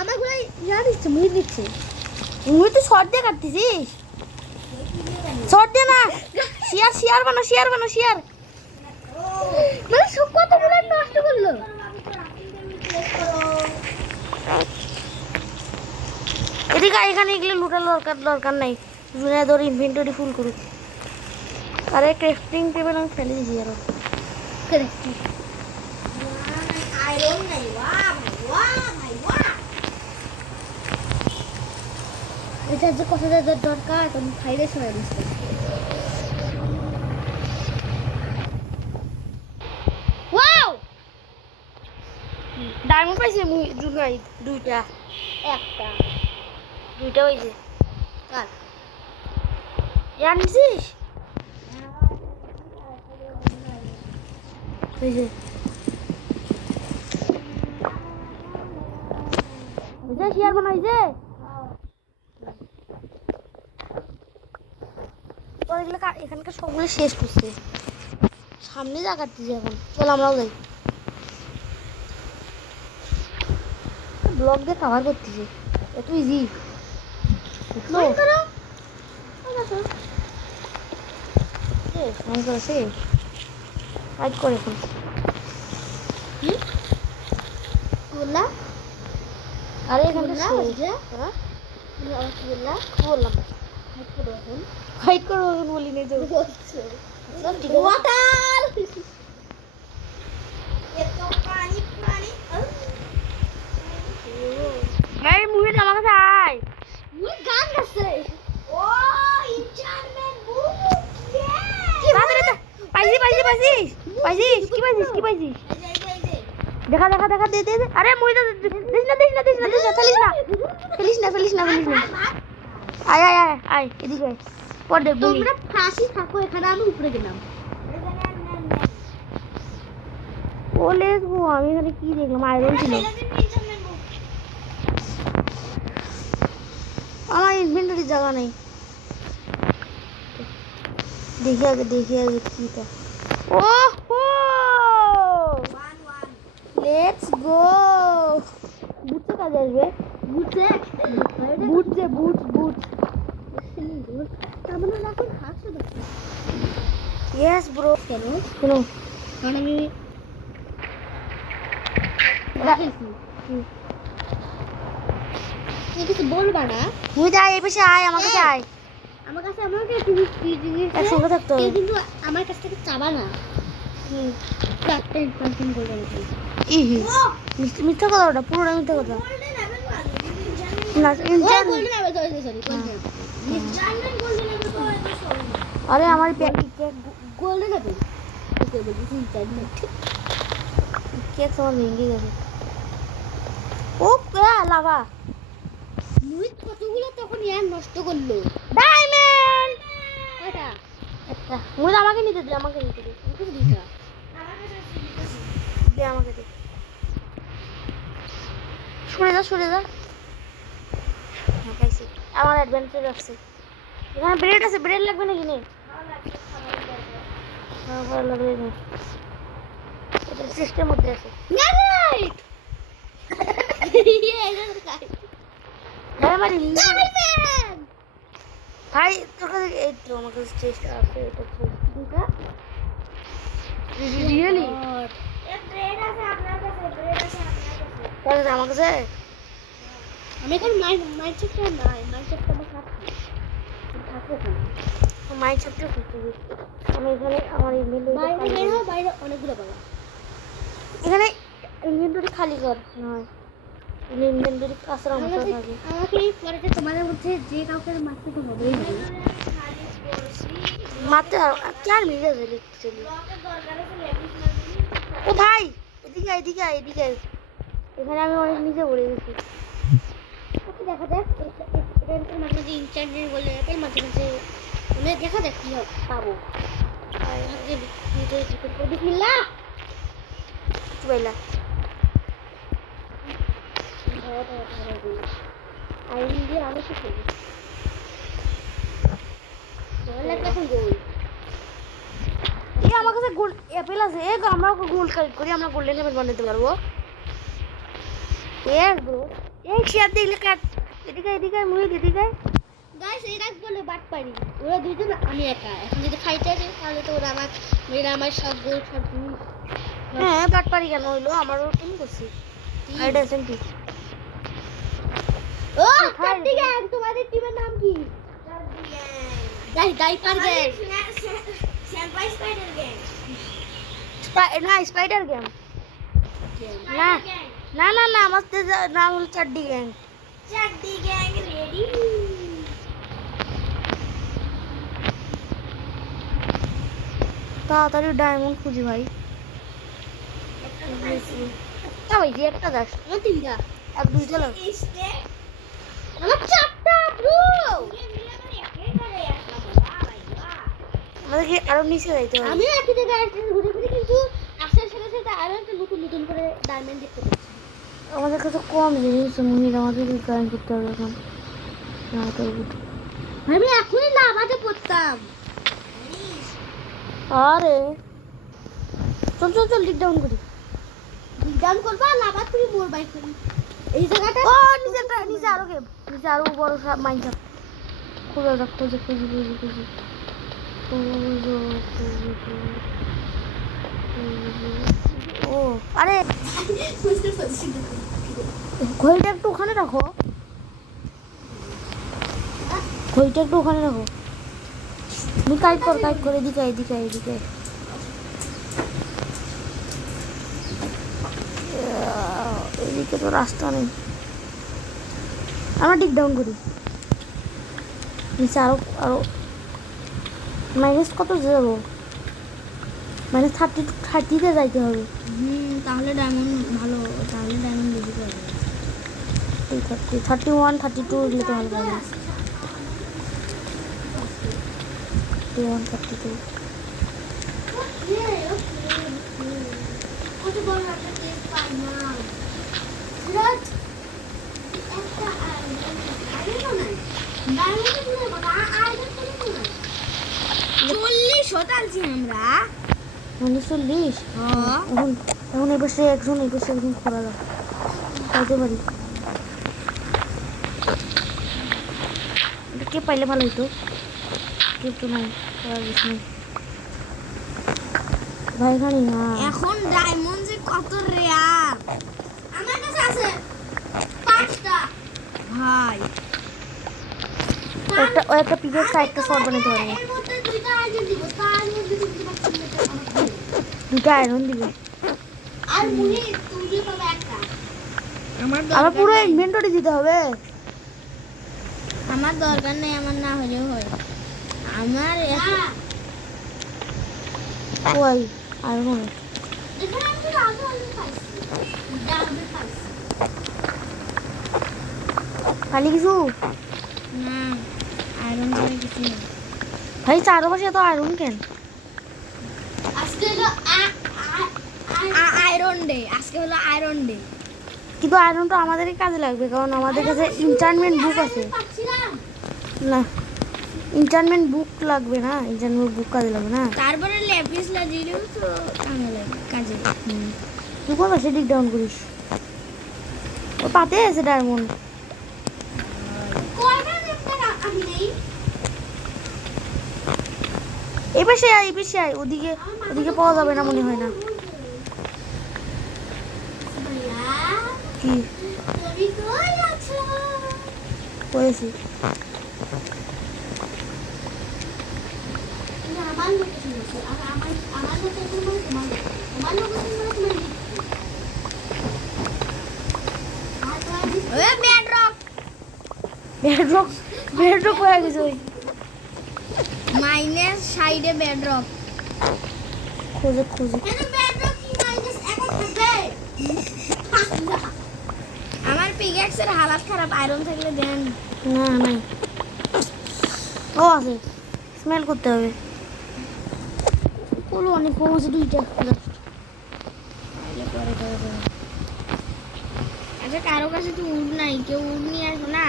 আমার ঘুরে ইয়া দিচ্ছে, মুহিত দিচ্ছে। মুহিত তুই শর্ট দিয়ে কাটতেছিস? শর্ট দিয়ে না, শেয়ার বানো। মানে সব কতগুলো নষ্ট করলো। এদিকে এখানে এগুলো লুটার দরকার নাই, জুনিয়া ধর ইনভেন্টরি ফুল করুক। আরে ক্রাফটিং টেবিল আমি ফেলে দিয়েছি আরো। করে স্টিক আয়রন নাই ওয়া ভাই ওয়া এটা যে কত দরকার তুমি খাইলে সময় বুঝতে ওয়াও ডায়মন্ড পাইছে মুই জুনাই দুইটা একটা দুইটা হইছে কার জানিস হইছে হইছে শেয়ার বানাইছে তো এগুলো এখানকার সবগুলো শেষ করছে সামনে যা কাটতেছে এখন চল আমরাও যাই ব্লগ দিয়ে কাভার করতেছে এত ইজি ফোন করেছে কাজ করে এখন বললা আরে এখানটা বললা শেষ। বুঝলে হ্যাঁ তুমি আমার কি বললা কি বললাম হাত করে এখন ফাইট করবো এখন বলি নেই তো বলছো সব ঠিক আছে ওয়াটার এত পানি পানি এই মুভি আমার কাছে আয় মুই গান গাছে ও ইনচার্টমেন্ট বুক তাড়াতাড়ি পাইছিস কি পাইছিস দেখা দে আরে মুই তো দিস না ফেলিস না আয় এদিকে আয় পর দেখ তোমরা ফাঁসি থাকো এখানে আমি উপরে গেলাম বলে আমি এখানে কি দেখলাম আয়রন ছিল আমার ইনভেন্টরি জায়গা নেই দেখি আগে কিটা ওহো লেটস গো বুটে কাজে আসবে বুঝছে বুট তার মানে এখন হাসছে দেখো ইয়েস ব্রো কেন শুনো কারণ আমি তুমি কিছু বলবা না তুই যা এই পাশে আয় আমার কাছে আয় আমার কাছে আমাকে তুমি কি জিনিস একসঙ্গে থাকতে হবে। কেউ কিন্তু আমার কাছ থেকে চাবা না একটা ইনফরমেশন বলে রাখি ইহি মিথ্যা কথা ওটা পুরোটা মিথ্যা কথা না ইনচার্জ গোল্ডেন আবার সরি আরে আমার গোল্ডেন আবার ওকে বলছি ইনচার্জ কেক আমার ভেঙে গেছে ও লাভা মুই কতগুলো তখন ইয়ার নষ্ট করলো ডায়মন্ড কয়টা একটা মুই আমাকে নিতে দে কিছু দিতা দে আমাকে দে সরে যা হ্যাঁ পাইছি আমার অ্যাডভেঞ্চার আছে এখানে ব্রেড আছে ব্রেড লাগবে নাকি নেই হ্যাঁ ভালো লাগবে না এটা সিস্টেম মধ্যে আছে নাইট ভাই আমার ডায়মন্ড ভাই তোর কাছে এই তো আমার কাছে চেষ্টা আছে এটা তো দুটা রিয়েলি ব্রেড আছে আপনার কাছে আমার কাছে আমি এখন মাইন্ডসেটটা নাই মাইন্ডসেটটা আমার হাত থাকো ওখানে মাই চ্যাপ্টার করতে আমি এখানে আমার বাইরে বের হও বাইরে অনেকগুলো পাবা এখানে ইনভেন্টরি খালি কর নয় ইনভেন্টরি কাঁচরা মতো থাকে আমাকে পরে তোমাদের মধ্যে যে কাউকে মারতে তো হবেই না মারতে 4 মিনিট আছে লিখতে ও ভাই এদিকে আয় এখানে আমি অনেক নিচে পড়ে গেছি ওকে দেখা যাক এটা মাঝে মাঝে ইনস্ট্যান্টলি বলে রাখেন মাঝে মাঝে মানে দেখা যাক কি হবে পাবো আর আগে ভিডিও ডিপেন্ড করে বিসমিল্লাহ চুবাইলা আইন দিয়ে আলো কি করবো এখন গোল এই আমার কাছে গোল্ড অ্যাপেল আছে আমরা গোল্ড কালেক্ট করি আমরা গোল্ডেন অ্যাপেল বানাতে পারবো এর ব্রো এই শেয়ার দেখলে কাট এদিকে মুই এদিকে গাইস এরা বলে বাট পারি ওরা দুইজন আমি একা এখন যদি ফাইটার তাহলে তো ওরা আমার সব গোল সব হ্যাঁ বাট পারি কেন হইলো আমারও টিম করছি হাইড এসএমপি ও কার্তিক গ্যাং তোমাদের টিমের নাম কি ডাইপার গ্যাং স্যাম্পাই স্পাইডার গ্যাং না স্পাইডার গ্যাং না না না না আমাদের নাম হলো চাড্ডি গ্যাং। চারটি গ্যাং রেডি। তাড়াতাড়ি ডায়মন্ড খুঁজি ভাই। একটা ভাই যে একটা দাস আমার তিনটা, এক দুইটা লাগ আমার চারটা ব্রো। আমাদেরকে আরো নিচে যাইতে হবে। আমিও একই জায়গায় ঘুরে ঘুরে, কিন্তু আসার সাথে সাথে আরো একটা নতুন নতুন করে ডায়মন্ড দেখতে পাচ্ছি। আমাদের কাছে কম জিনিস মুহির, আমাদের গান করতে হবে এখন। না তো আমি এখনই লাভাতে পড়তাম। আরে চল চল চল লিক ডাউন করি। ডাউন করবা, লাভা তুমি মোর বাইক করি। এই জায়গাটা ও নিচে আরো গেম, নিচে আরো বড় মাইনক্রাফট খুঁজে যাক, খুঁজি ও আরে ঘড়িটা একটু ওখানে রাখো, ঘড়িটা একটু ওখানে রাখো। তুমি কাইট করে এদিকে এদিকে তো রাস্তা নেই। আমরা ডিক ডাউন করি। নিচে আরো মাইনাস কত যাবো? মাইনাস 30 যাইতে হবে। তাহলে ডায়মন্ড ভালো, তাহলে ডায়মন্ড বেশি পাবে। 31 32 এগুলো তো ভালো পাবে। 31 32 কত বড় একটা কেস পাইলাম। একটা আইরন নাই, ডায়মন্ড দিয়ে কথা আইরন করে না। 40 শতাংশ আমরা মানে 40। এখন এই পাশে একজন খোলা যাক, পাইতে পারি। এটা কে পাইলে ভালো হইতো, কেউ তো নাই করার কিছু নেই ভাই। খানি না এখন ডায়মন্ড যে কত রেয়ার। আমার কাছে আছে 5টা ভাই। একটা পিকের সাইডটা শর্ট বানাতে পারবো। এর মধ্যে 2টা আইরন দিব, তার মধ্যে দিতে পারছি না। 2টা আয়রন দিবে। আর মুনি তুমি পাবে একটা। আমার পুরো ইনভেন্টরি দিতে হবে। আমার দরকার নেই, আমার না হলেও হয়। আমার ওই আয়রন এখানে আমি তো আগে পাইছি, ডাবল পাইছি খালি কিছু না। আয়রন ছাড়া কিছু না ভাই। চারপাশে এত আয়রন কেন? আজকে হলো আয়রন ডে। আজকে হলো আয়রন ডে। কিন্তু আয়রনটা আমাদেরই কাজে লাগবে, কারণ আমাদের কাছে ইনচার্টমেন্ট বুক আছে। না ইনচার্টমেন্ট বুক লাগবে না, ইনচার্টমেন্ট বুক কাজে লাগবে না। তারপরে ল্যাপিস লাগিয়েও তো কাজে লাগে, কাজে। তুই কোন পাশে ডিক ডাউন করিস? ও পাতে আছে ডায়মন্ড। কয়টা দেখতে না আমি নেই। এই পাশে আয়, ওদিকে পাওয়া যাবে না মনে হয় না। ভাইয়া কি তুমি কই আছো? করেছি? আমার লোকেশন আছে, আর আমার লোকেশন মানে তোমার লোকেশন মানে তোমার। ওই বেডরক হয়ে গেছে। ওই মাইনাস সাইডে বেডরক। খুঁজে কেন বেডরক কি মাইনাস এখন হবে? আমার পিগেক্সের হালাত খারাপ, আয়রন থাকলে দেন। না নাই, ও আছে, স্মেল করতে হবে। বলো অনেক কম আছে, 2টা। আচ্ছা কারো কাছে তো উড নাই, কেউ উড নিয়ে আসো না।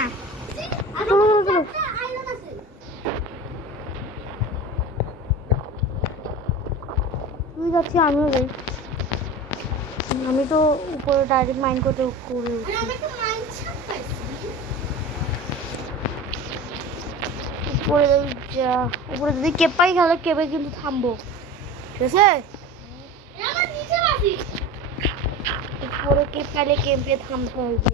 তুই যাচ্ছি, আমিও যাই। আমি তো উপরে ডাইরেক্ট মাইন্ড করতে করে উপরে যদি কেপ পাই তাহলে কেপে কিন্তু থামবো, ঠিক আছে? উপরে কেপ পাইলে কেপে থামতে হবে।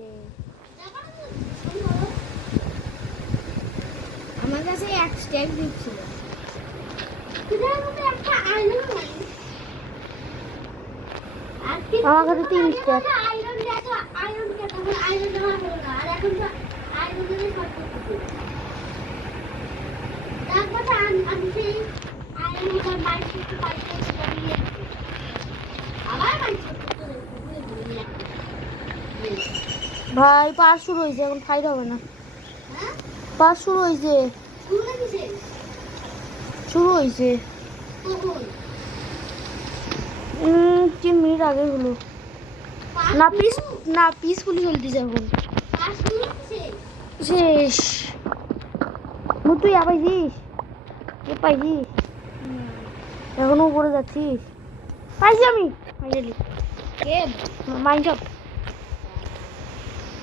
আমার কাছে এক স্টেক দিচ্ছিল। আমার কাছে 3 স্টার। আয়রন দেয়া তো আয়রন কে তখন আয়রন দেওয়া হলো না আর এখন তো আয়রন দিয়ে শর্ট করতেছি তারপর আমি সেই আয়রন এর মাইন্ড করতে পারি আবার মাইন্ড করতে ভাই পাস শুরু হয়েছে, এখন ফাইট হবে না। হ্যাঁ পাস শুরু হয়েছে, শুরু নাকি শুরু হয়েছে। কখন 3 মিনিট আগে হলো। না পিসফুলি চলতেছে এখন। পাস শুরু হচ্ছে শেষ। তুই পাইছিস? এ পাইছিস? এখনো উপরে যাচ্ছিস? পাইছি আমি ফাইনালি। কে মাইনশপ,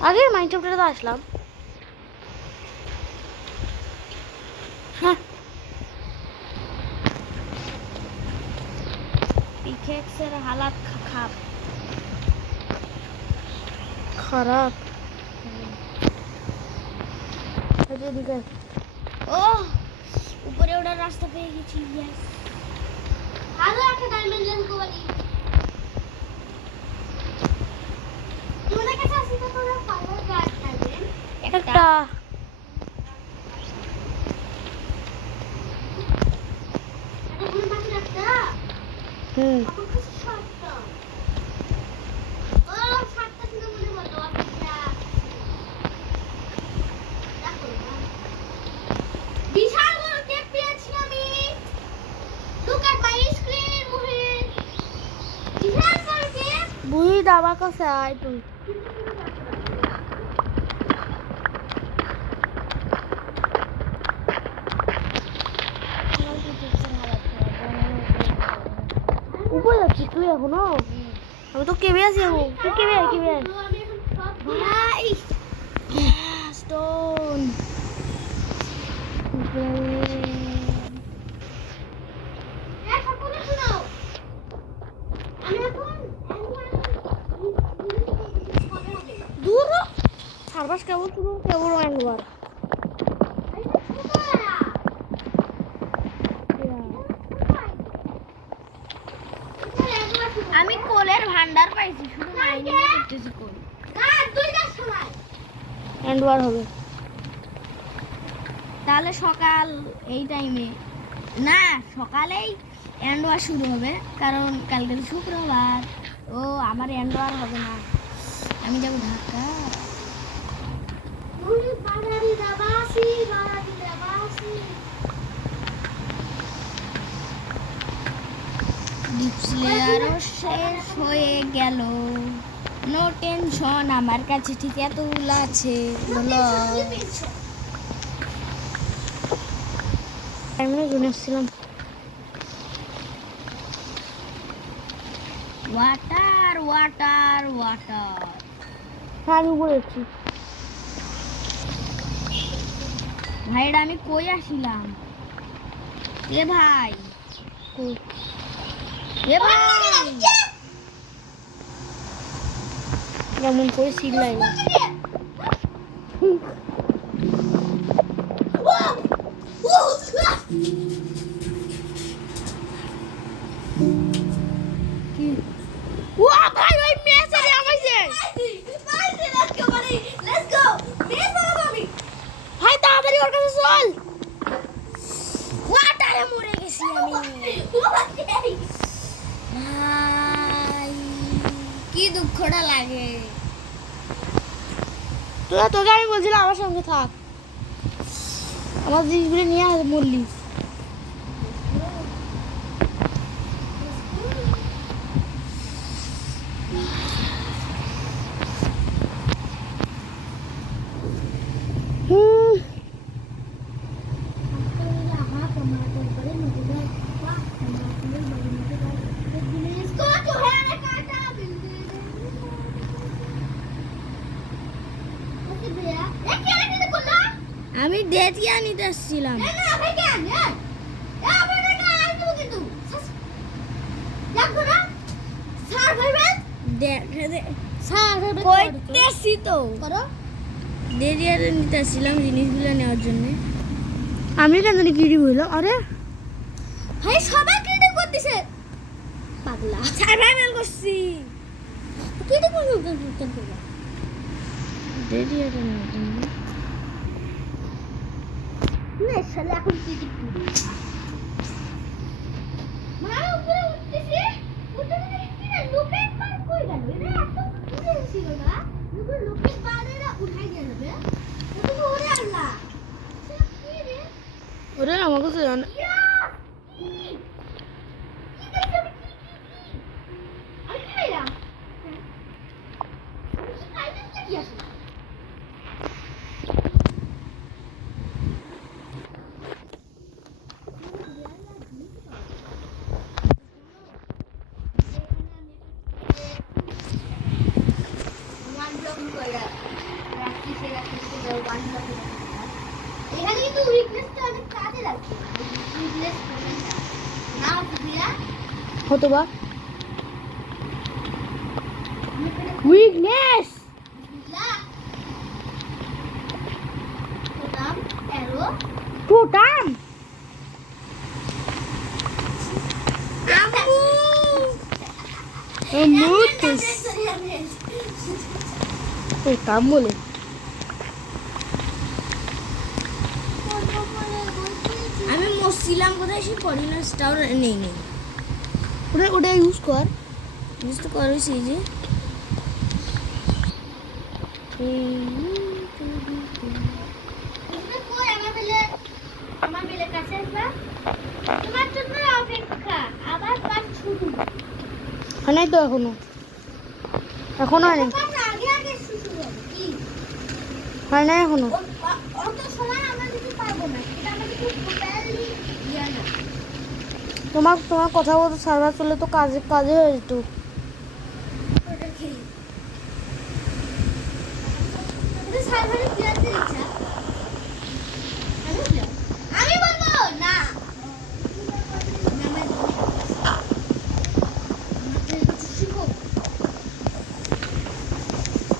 আগে মাইনশপটা তো আসলাম। হ্যাঁ পিকেক্সের হালাত খারাপ। এদিকে ও উপরে ওঠার রাস্তা পেয়ে গেছি ইয়েস আরো একটা ডায়মন্ড লেন্স বলি তোমাদের কাছে আছে তো কোনো পাওয়ার গার্ড থাকবে একটা এটা কোনো বাকি রাখতা হুম আমার কাছে সাতটা ও সাতটা ছিল মনে বলতো অপেক্ষা দেখো না বিশাল বড় কেক পেয়েছি আমি look at my screen Muhit বিশাল বড় কেক বুঝি দাবা কাছে আয় তুই। উপরে যাচ্ছিস তুই এখনো? আমি তো কেবে আছি এখন। তুই কেবে আয় ভাই স্টোন দূর সার্ভাস কেবল শুরু, কেবল একবার। আমি কোলের ভান্ডার পাইছি শুধু মাইনে করতেছি কোল একবার হবে। তাহলে সকাল এই টাইমে না সকালেই এন্ডওয়ার শুরু হবে কারণ কালকে তো শুক্রবার। ও আমার এন্ডওয়ার হবে না, আমি যাবো ঢাকা। ডিপস্লেয়ারও শেষ হয়ে গেল, নো টেনশন, আমার কাছে ঠিক এতগুলো আছে। বলো আমি জুনে আসছিলাম। ওয়াটার ওয়াটার ওয়াটার হ্যাঁ আমি উপরে যাচ্ছি। ভাইরা আমি কই আসিলাম এ ভাই কই? এ ভাই যেমন করে সিলাই কি? ও ভাই ওই মেসে রে আমাইছে। ভাই তাড়াতাড়ি ওর কাছে চল। ওয়াটারে মরে গেছি আমি ভাই, কি দুঃখটা লাগে। তোকে আমি বলছিলাম আমার সঙ্গে থাক, আমার জিনিসগুলো নিয়ে মরলি। আমি ডেটিয়া নিতে আসছিলাম। কইতেছি তো ডেটিয়া নিতে আসছিলাম জিনিসগুলো নেওয়ার জন্য। আমি কেন জানি কিরি হইলো? আরে ভাই সবাই ক্রিটিক করতেছে পাগলা সার্ভাইভাল করছি কি দেখো নতুন করবা দেরি আছে না না শালা এখন কি দেখবি মা উপরে উঠতেছে উঠতে দেখি না লোকের পার কই গেল এটা এত দূরে ছিল না লোকের পারেরা উঠাই গেল রে এটা তো ওরে আল্লাহ কি রে ওরে আমাকে তো জানা এখানে কিন্তু উইকনেসটা অনেক কাজে লাগছে উইকনেস না দিয়া হতো বা উইকনেস টোটাম টোটাম বলে আমি মসছিলাম কোথায় সে কর্ডিনেটসটাও নেই নেই ওটা ওটা ইউজ কর ইউজ তো করেছি যে আমার বেলে কাছে আসবা তোমার জন্য অপেক্ষা আবার পাঁচ শুরু হয় নাই তো এখনো এখনো হয় নাই আগে আগে শুরু হবে কি হয় নাই এখনো অত সময় আমরা দিতে পারবো না এটা আমাদের খুব টোটালি ইয়া না তোমার তোমার কথা বলতে সার্ভার চলে তো কাজে কাজে হয়ে যেত ওটা খেয়ে এটা সার্ভারে ক্লিয়ার দিতে ইচ্ছা আমি বলবো না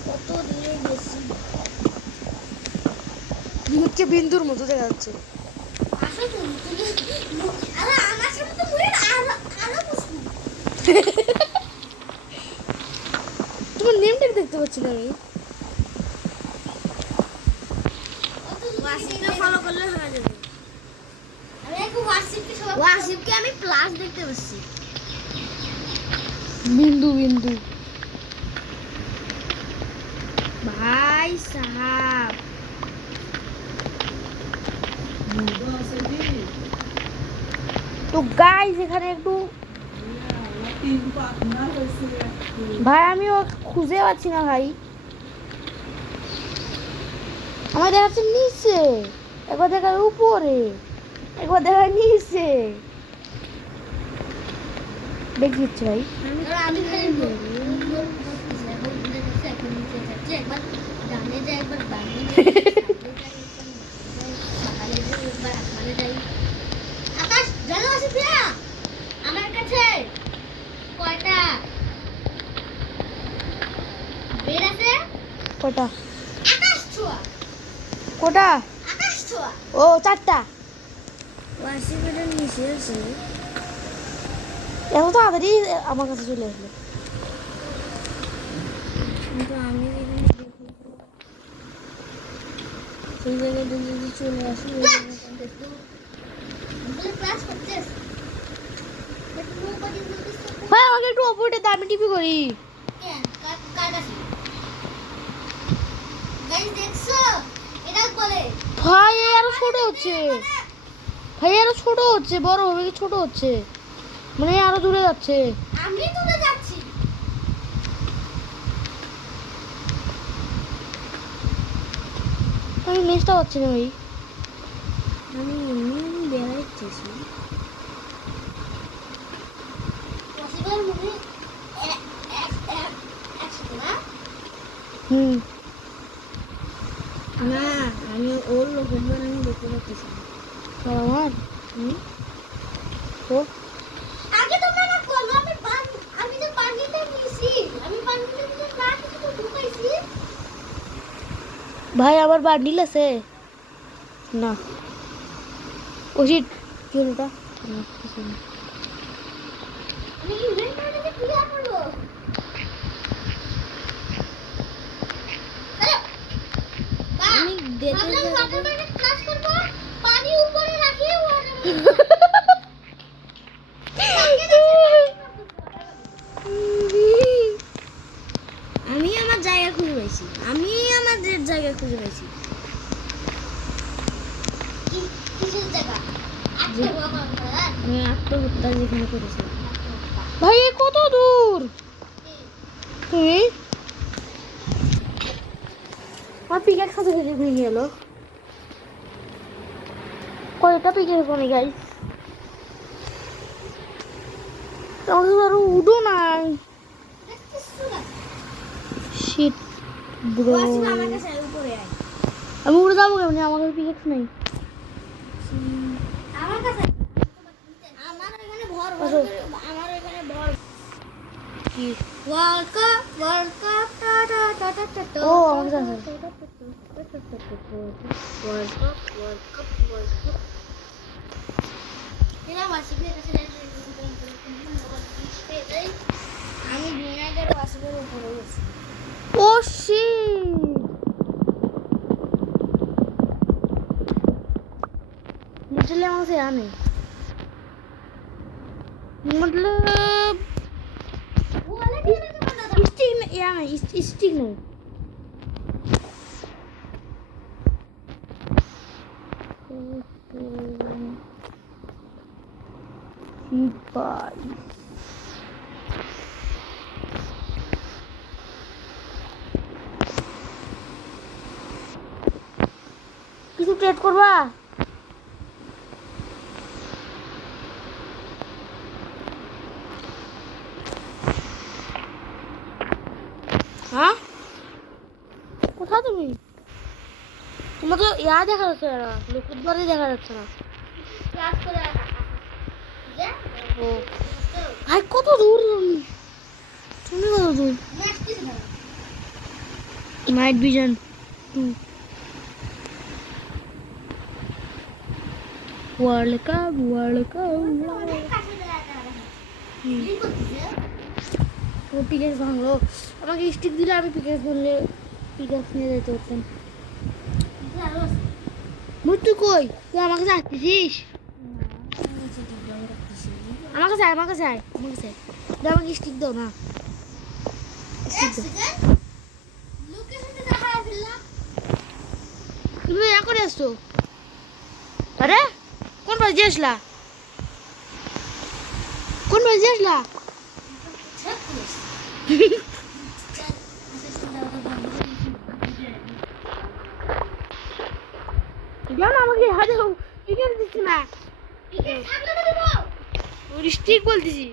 কত দূরে গেছি হচ্ছে বিন্দুর মতো দেখা যাচ্ছে আসো তুমি আরে আমার সামনে তো মুড়ে আলো আলো বুঝবো তোমার নেমটা দেখতে পাচ্ছি না আমি ওয়াসিফকে ফলো করলে হয়ে যাবে আমি একটু ওয়াসিফকে সবাই ওয়াসিফকে আমি প্লাস দেখতে পাচ্ছি বিন্দু বিন্দু ভাই সাহাব তো গাইস এখানে একটু ভাই আমি ও খুঁজে পাচ্ছি না ভাই আমার দেখাচ্ছে নিচে একবার দেখায় উপরে একবার দেখায় নিচে দেখি হচ্ছে ভাই আমি খালি এখন নিচে যাচ্ছে একবার ডানে যায় একবার বামে যাই আকাশ জানো আছে প্রিয়া আমার কাছে কয়টা বের আছে কটা আকাশ ছোঁয়া কটা আকাশ ছোঁয়া ও চারটা ওয়াসিফের নিচে আছে এত তাড়াতাড়ি আমার কাছে চলে আসলো কিন্তু আমি এখানে দেখি সেই জায়গাটা যদি চলে আসি ওই জায়গাটা ক্লাস করছিস বাট নোবডি নোটিস ভাই আমাকে একটু ওপরে দামি টিপি করি কেন কার কাছে গাইস দেখছো এটা বলে ভাই এ আরো ছোট হচ্ছে ভাই আরো ছোট হচ্ছে বড় হবে কি ছোট হচ্ছে মানে এ আরো দূরে যাচ্ছে আমি তুলে যাচ্ছি আমি নেক্সটটা পাচ্ছি না ভাই আমি এমনি বেড়াইতেছি পসিবল মুভি একসাথে না হুম না আমি ওর লোকের আমি দেখতে পাচ্ছি আর আমার তো আগে তোমরা না বলো আমি তো পানিতে নিছি আমি পানিতে নিয়ে প্লাস কিছু ঢুকাইছি ভাই আবার বান্ডিল আছে না ওষুধ কি হলো ওটা? না, কিছু না। আমি ইউরেন ক্লাস করব পানি উপরে রাখি আমি আমার জায়গা খুঁজে পেয়েছি আমি আমাদের জায়গা খুঁজে পেয়েছি কিসের জায়গা আমি আত্মহত্যা যেখানে করেছি ভাই এ কত দূর তুমি আমার পিকের সাথে সাথে ভেঙে গেল কয়টা পিকের কোনে গাইস তোমাদের আরো উডো নাই শিট ব্রো আমার কাছে উপরে আয় আমি উড়ে যাবো কেমনি আমার কাছে পিকেক্স নেই আমার কাছে আমার এখানে ভর আমার এখানে ভর কি ওয়ার্ল্ড কাপ টা টা টা টা টা টা ও আমার কাছে ওয়ার্ল্ড কাপ এরা ওয়াসিফের কাছে আমি বিনায়কের ওয়াসিফের উপরে গেছি ও শিট लिटरली वहां से आने मतलब वो वाला भी ना बता स्टिक नहीं यहाँ नहीं स्टिक नहीं भाई কিছু ট্রেড করবা হ্যাঁ কোথায় তুমি তোমার তো ইয়া দেখা যাচ্ছে না লোকের বাড়ি দেখা যাচ্ছে না ক্লাস করে যা ও ভাই কত দূর তুমি কত দূর নেক্সট কিছু না নাইট ভিজন 2 ওয়ার্ল্ড কাপ অনেক কাছে দেখা কি করতেছে ও পিকেক্স ভাঙলো আমাকে স্টিক দিলে আমি পিকেক্স ভাঙলে পিকেক্স নিয়ে যেতে পারতাম মুই তুই কই তুই আমার কাছে আসতেছিস আমার কাছে আয় আমার কাছে আয় আমার কাছে আয় দে আমাকে স্টিক দাও না স্টিক দাও লোকেশনটা দেখা ফেললাম তুমি এ করে আসছো আরে কোন বাজে আসলা কোন বাজে আসলা যাও না আমাকে হাতে পিকেক্স দিচ্ছি না টিকেট থাকলে তো দেবো ওর স্টিক বলতেছি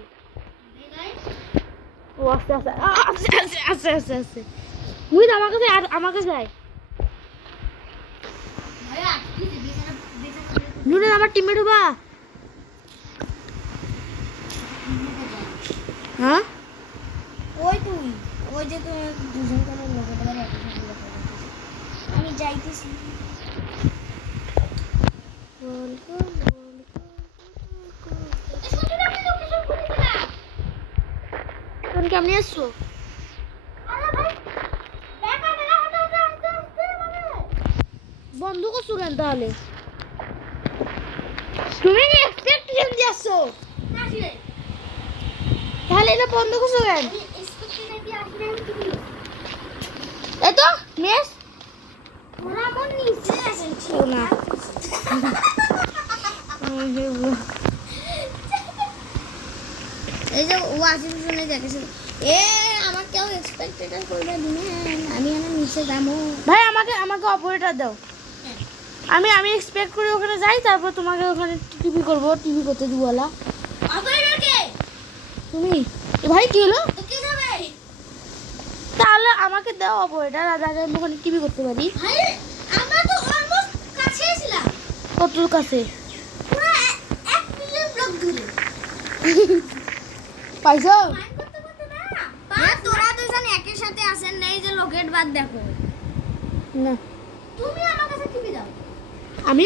ও আস্তে আস্তে আস্তে আস্তে আস্তে মুই তো আমার কাছে আয় ভাইয়া তুই বিছানা নুনে আমার টিমমেট হবা হ্যাঁ ওই তুই ওই যে তুই দুজন করে লোকের আমি যাইতেছি তুমি কেমনি আসছো বন্ধ করছো কেন তাহলে তুমি কি এক্সপেকটেশন দিয়ে আসছো তাহলে এটা বন্ধ করছো কেন এই তো মেস না এই যে ওয়াশিং শুনে দেখেছে এ আমার কেউ এক্সপেক্টেড করবে দিনে আমি নিচে যাবো ভাই আমাকে অপারেটর দাও আমি এক্সপেক্ট করে ওখানে যাই তারপর তোমাকে ওখানে টিভি করতে দিওয়ালা অপারেটর কে তুমি এ ভাই কি হলো তো কে যাবে তাহলে আমাকে দাও অপারেটর আর আগে আমি ওখানে টিভি করতে পারি আরে আমরা তো অলমোস্ট কাছে ছিলাম কত কাছে পুরো 1 মিলিয়ন ব্লক দূরে পাইছো ফাইন করতে করতে না তোরা দুজন একই সাথে আসেন এই যে লোকেট বাদ দেখো না তুমি আমার কাছে টিভি দাও আমি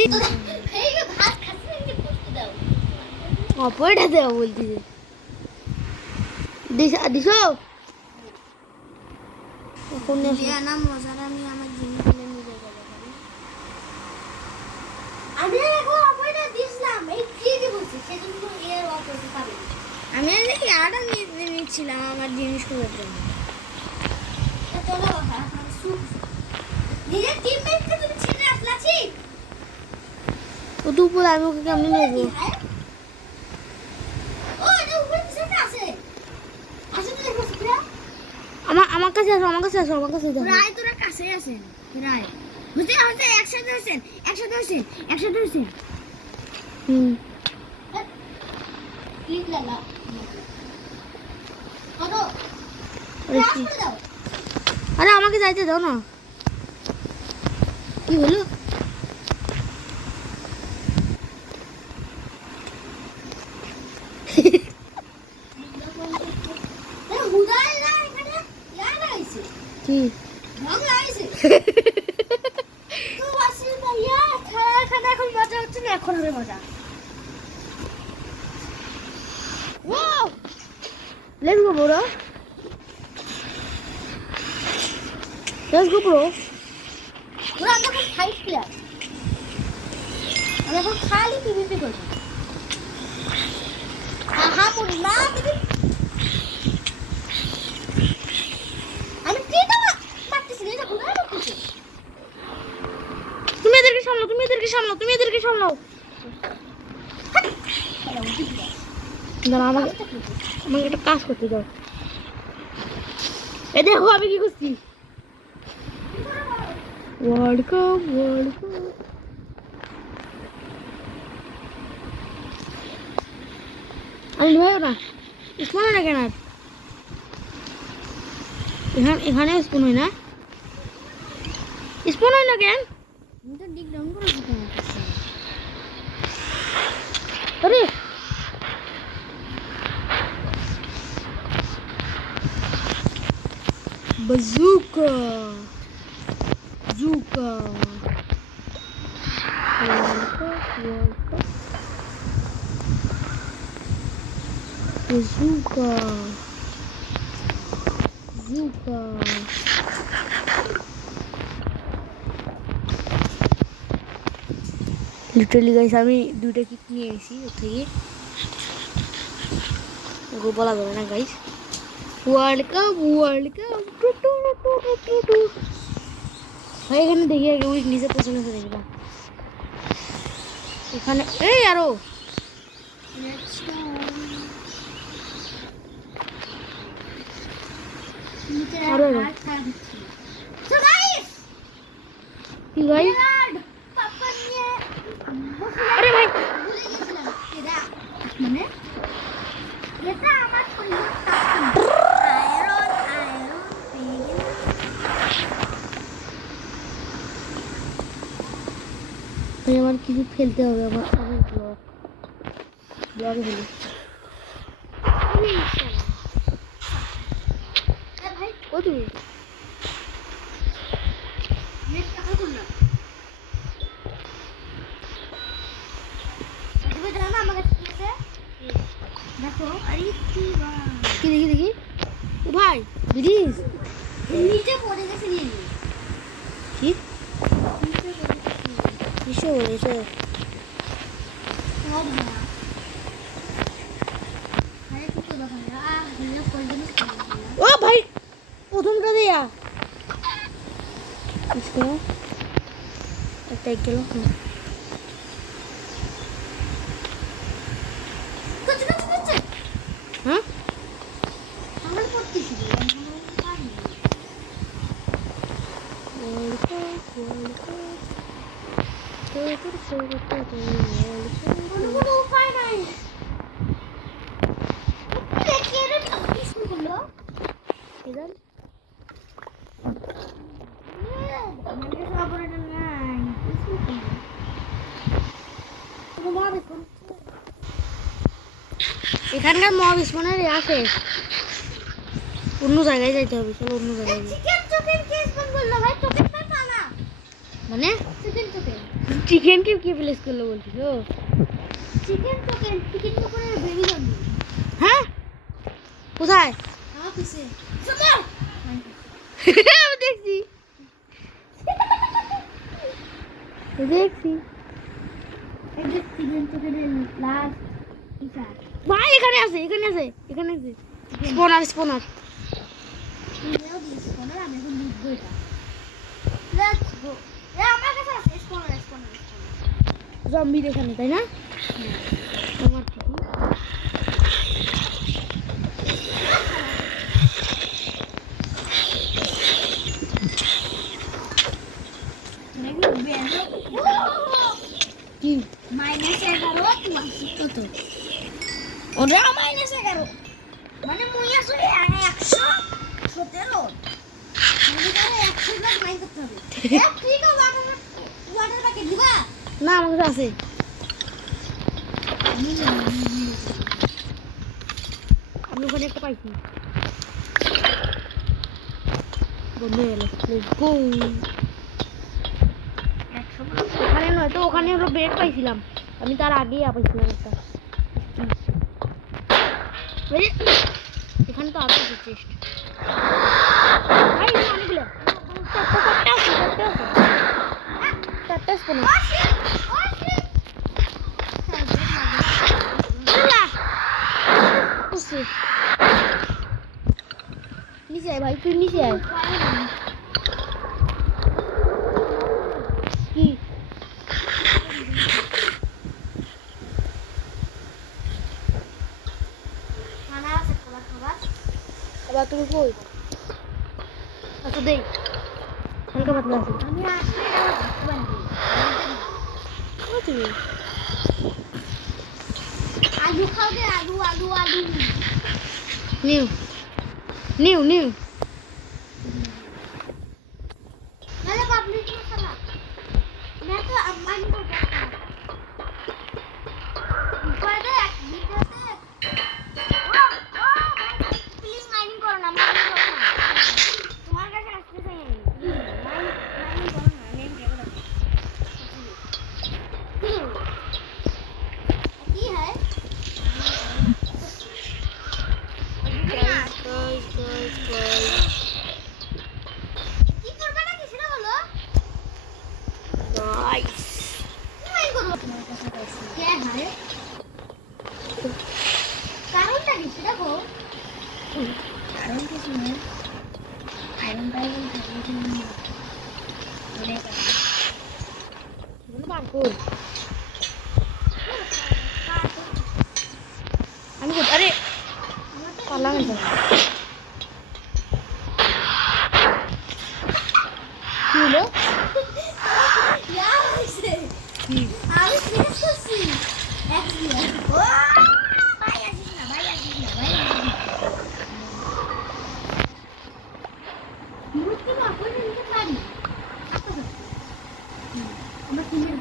এই যে ভাত খাচ্ছি এই যে বসতে দাও অপারেটর দাও বলতেছি দিছো এখন না মজার আমি আমার জিনিস গুলো নিয়ে যাবো আমি এখন অপয়টা দিছিলাম এই কি দি বলছি সেজন্য এর অপয়টা পাবে আমি দেখি আটা নিচ্ছিলাম আমার জিনিসগুলোর জন্য। চলো নিজের টিমমেটকে তুমি ছেড়ে আসলাছি ও তো উপরে, আমি ওকে কেমনি নেবো? ও এটা উপরে কিছু আছে আসলে দেখো সিরা আমার কাছে আসো, আমার কাছে আসো, আমার কাছে দেখো। রায় তোরা কাছেই আছেন রায় বুঝতে হচ্ছে একসাথে হয়েছেন একসাথে হয়েছেন হুম, ক্লিক লাগা কত আরে ক্লাস কি? করে দাও আরে আমাকে যাইতে দাও না। কি হলো? এ হুদাই না এখানে লাগাইছে কি? রং লাগাইছে তো আসলে ভাইয়া খেলা এখন মজা হচ্ছে না এখন হবে মজা Wow! Let's go, bro. Let's go, bro. ওরা আমরা এখন 5 প্লেয়ার আমরা এখন খালি পিভিপি করব আহা মুন্না দিদি আমি কি তো পারতেছি না এটা হুদাই করতেছি তুমি এদেরকে সামলাও, তুমি এদেরকে সামলাও, তুমি এদেরকে সামলাও। দাঁড়া, আমাকে একটা কাজ করতে দাও। এ দেখো আমি কি করছি। World cup, world cup. আমি ভাইও না স্পুন হয় না কেন আর? এখানে স্পুন হয় না, স্পুন হয় না কেন? আমি তো ডিক ডাউন করেছি তোমার কাছে আরে bazooka, bazooka. Bazooka, bazooka. Literally guys আমি দুইটা কিট নিয়ে এসেছি ওর থেকে, ওকে বলা যাবে না guys. World cup, world cup. ভাই এখানে দেখি আগে ওই নিচে পছন্দ করে দেখলাম এখানে এই আরো নিচে আরো আরো। হাত খারাপ হচ্ছে সো গাইস কি গাইস? পাপা নিয়ে আরে ভাই ভুলে গেছিলাম এটা মানে এটা আমার পরিবার আয়রন পেয়ে গেল ভাই আমার কিছু ফেলতে হবে, আমার আমার ব্লগে ফেলি। এ ভাই ও তুমি নেট টাকা তুলনা তুমি জানো না আমাকে কি আছে দেখো আরে কি বা কি দেখি দেখি। ও ভাই ব্রিজ নিচে পড়ে গেছে নিয়ে নি কি নিচে পড়ে গেছে এসো এসো। সব না আরে কি করব আমরা হিলা করে দিন ও ভাই প্রথমটা দেয়া इसको একটা এক গেল। কুচ কুচ কুচ হ্যাঁ আমরা পড়তেছি ওয়ার্ল্ড কাপ, ওয়ার্ল্ড কাপ। কোনো উপায় নাই দেখি এর কি শুরু করলো এবার আমাদের সব এটা নাই কি শুরু করলো তোমার দেখুন এখানকার মহাবিস্ফোরণের আছে, অন্য জায়গায় যাইতে হবে। চলো অন্য জায়গায় যাই। চিকেন চিকেন কি স্পন করলো ভাই চিকেন পাতা না মানে চিকেন চিকেন চিকেনকে কি প্লেস করলো বলছিস? ও চিকেন চিকেনের বেবি জন্ম হ্যাঁ কোথায়? আমার পিছে সুন্দর আমি দেখছি দেখছি। এই যে সিজন চোখের লাস্ট ইশার ভাই এখানে আছে স্পনার তুইও দিস কোন আমি এখন লিখবো এটা লেটস গো আমার কাছে আছে স্পনার জম্বি এখানে তাই না আমার কি নাকি বেন কি -11 মাসি কত ওরা -11 মানে মুই আসলে 117 মানে 100 লাখ মাইন করতে হবে ঠিক আছে ওয়াটার প্যাকেট দিবা না আমার কাছে আছে আমি ওখানে একটা পাইছি বন্ধু এলো লেটস গো ওখানে নয় তো ওখানে হলো ব্রেড পাইছিলাম আমি তার আগেই পাইছিলাম একটা এই যে, এখানে তো আছে চেস্ট ভাই এখানে অনেকগুলো চারটা স্পুন নিচে আয় ভাই তুই নিচে আয় কি খানা আছে খাবার আবার তুমি কই আচ্ছা দেই হালকা পাতলা আছে আমি আসলে কই তুমি আলু খাও দে আলু নিউ নালে পাবলিক মশলা मैं तो अम्मा को कहता हूं ऊपर दे नीचे से ओ प्लीज माइनिंग करो ना माइनिंग करो ना तुम्हारे काছে আসতে চাই আমি माइनिंग करो ना नेम देखो की है কি করবে না কিছু না বলো নাইস কি মাইন করব কে है কারণটা কি সেটা বল কারণ কিছু নেই আয়রন পাইবেন থাকলে ওরে bunu bangkul আমি কই আরে পালা গেছে কি হলো यार ऐसे কি আমি সিরিয়াস করছি অ্যাক্সিডেন্ট ও ভাই আসিস না মুক্তি না করে নিতে পারি আমরা কিনে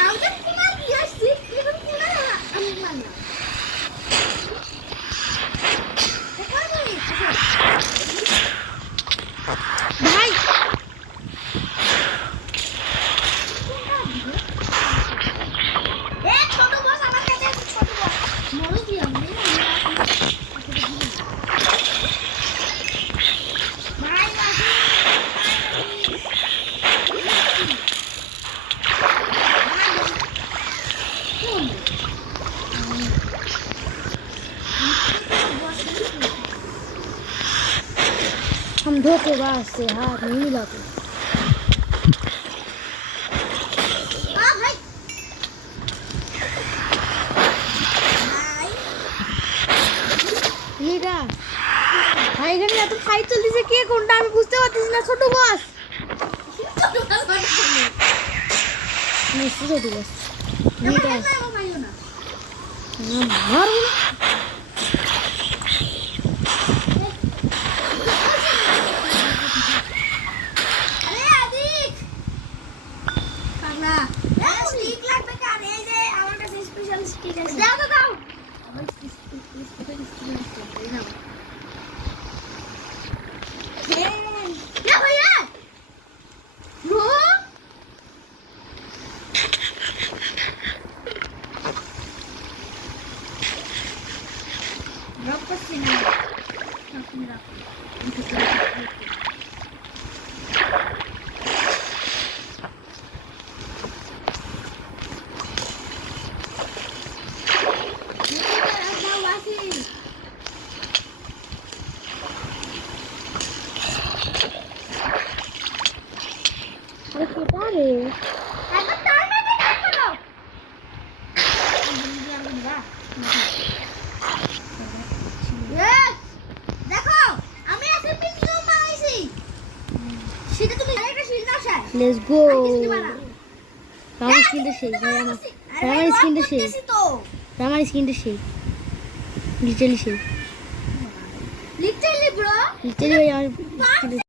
আমাদের কুমার দিয়েছি কিন্তু কুমার আমি মানি ভাই এ ছোট বস আমার কাছে আছে ছোট বস মরো কি আমি ভাই বাজি हम धोखेबाज से हाथ नहीं मिलाते ভাই না ছোট মাছ ছোট মাছ মারবো না। আরে আদিক পাগলা স্টিক লাগবে কার এই যে আমার কাছে স্পেশাল স্টিক আছে দাও তো দাও আমার স্পেশাল স্টিক আছে দাও না ভাইয়া নো ড্রপ করছি না আরে কেটা রে দেখো আমি আজকে পিকনিক বানাইছি সেটা তুমি আরেকটা শিল দাও স্যার লেটস গো আর কিছু দিবা না আমার স্কিনটা সেই ভাই আমার স্কিনটা সেই তো আমার স্কিনটা সেই লিটারালি সেই লিটারালি ব্রো লিটারালি ভাই আমার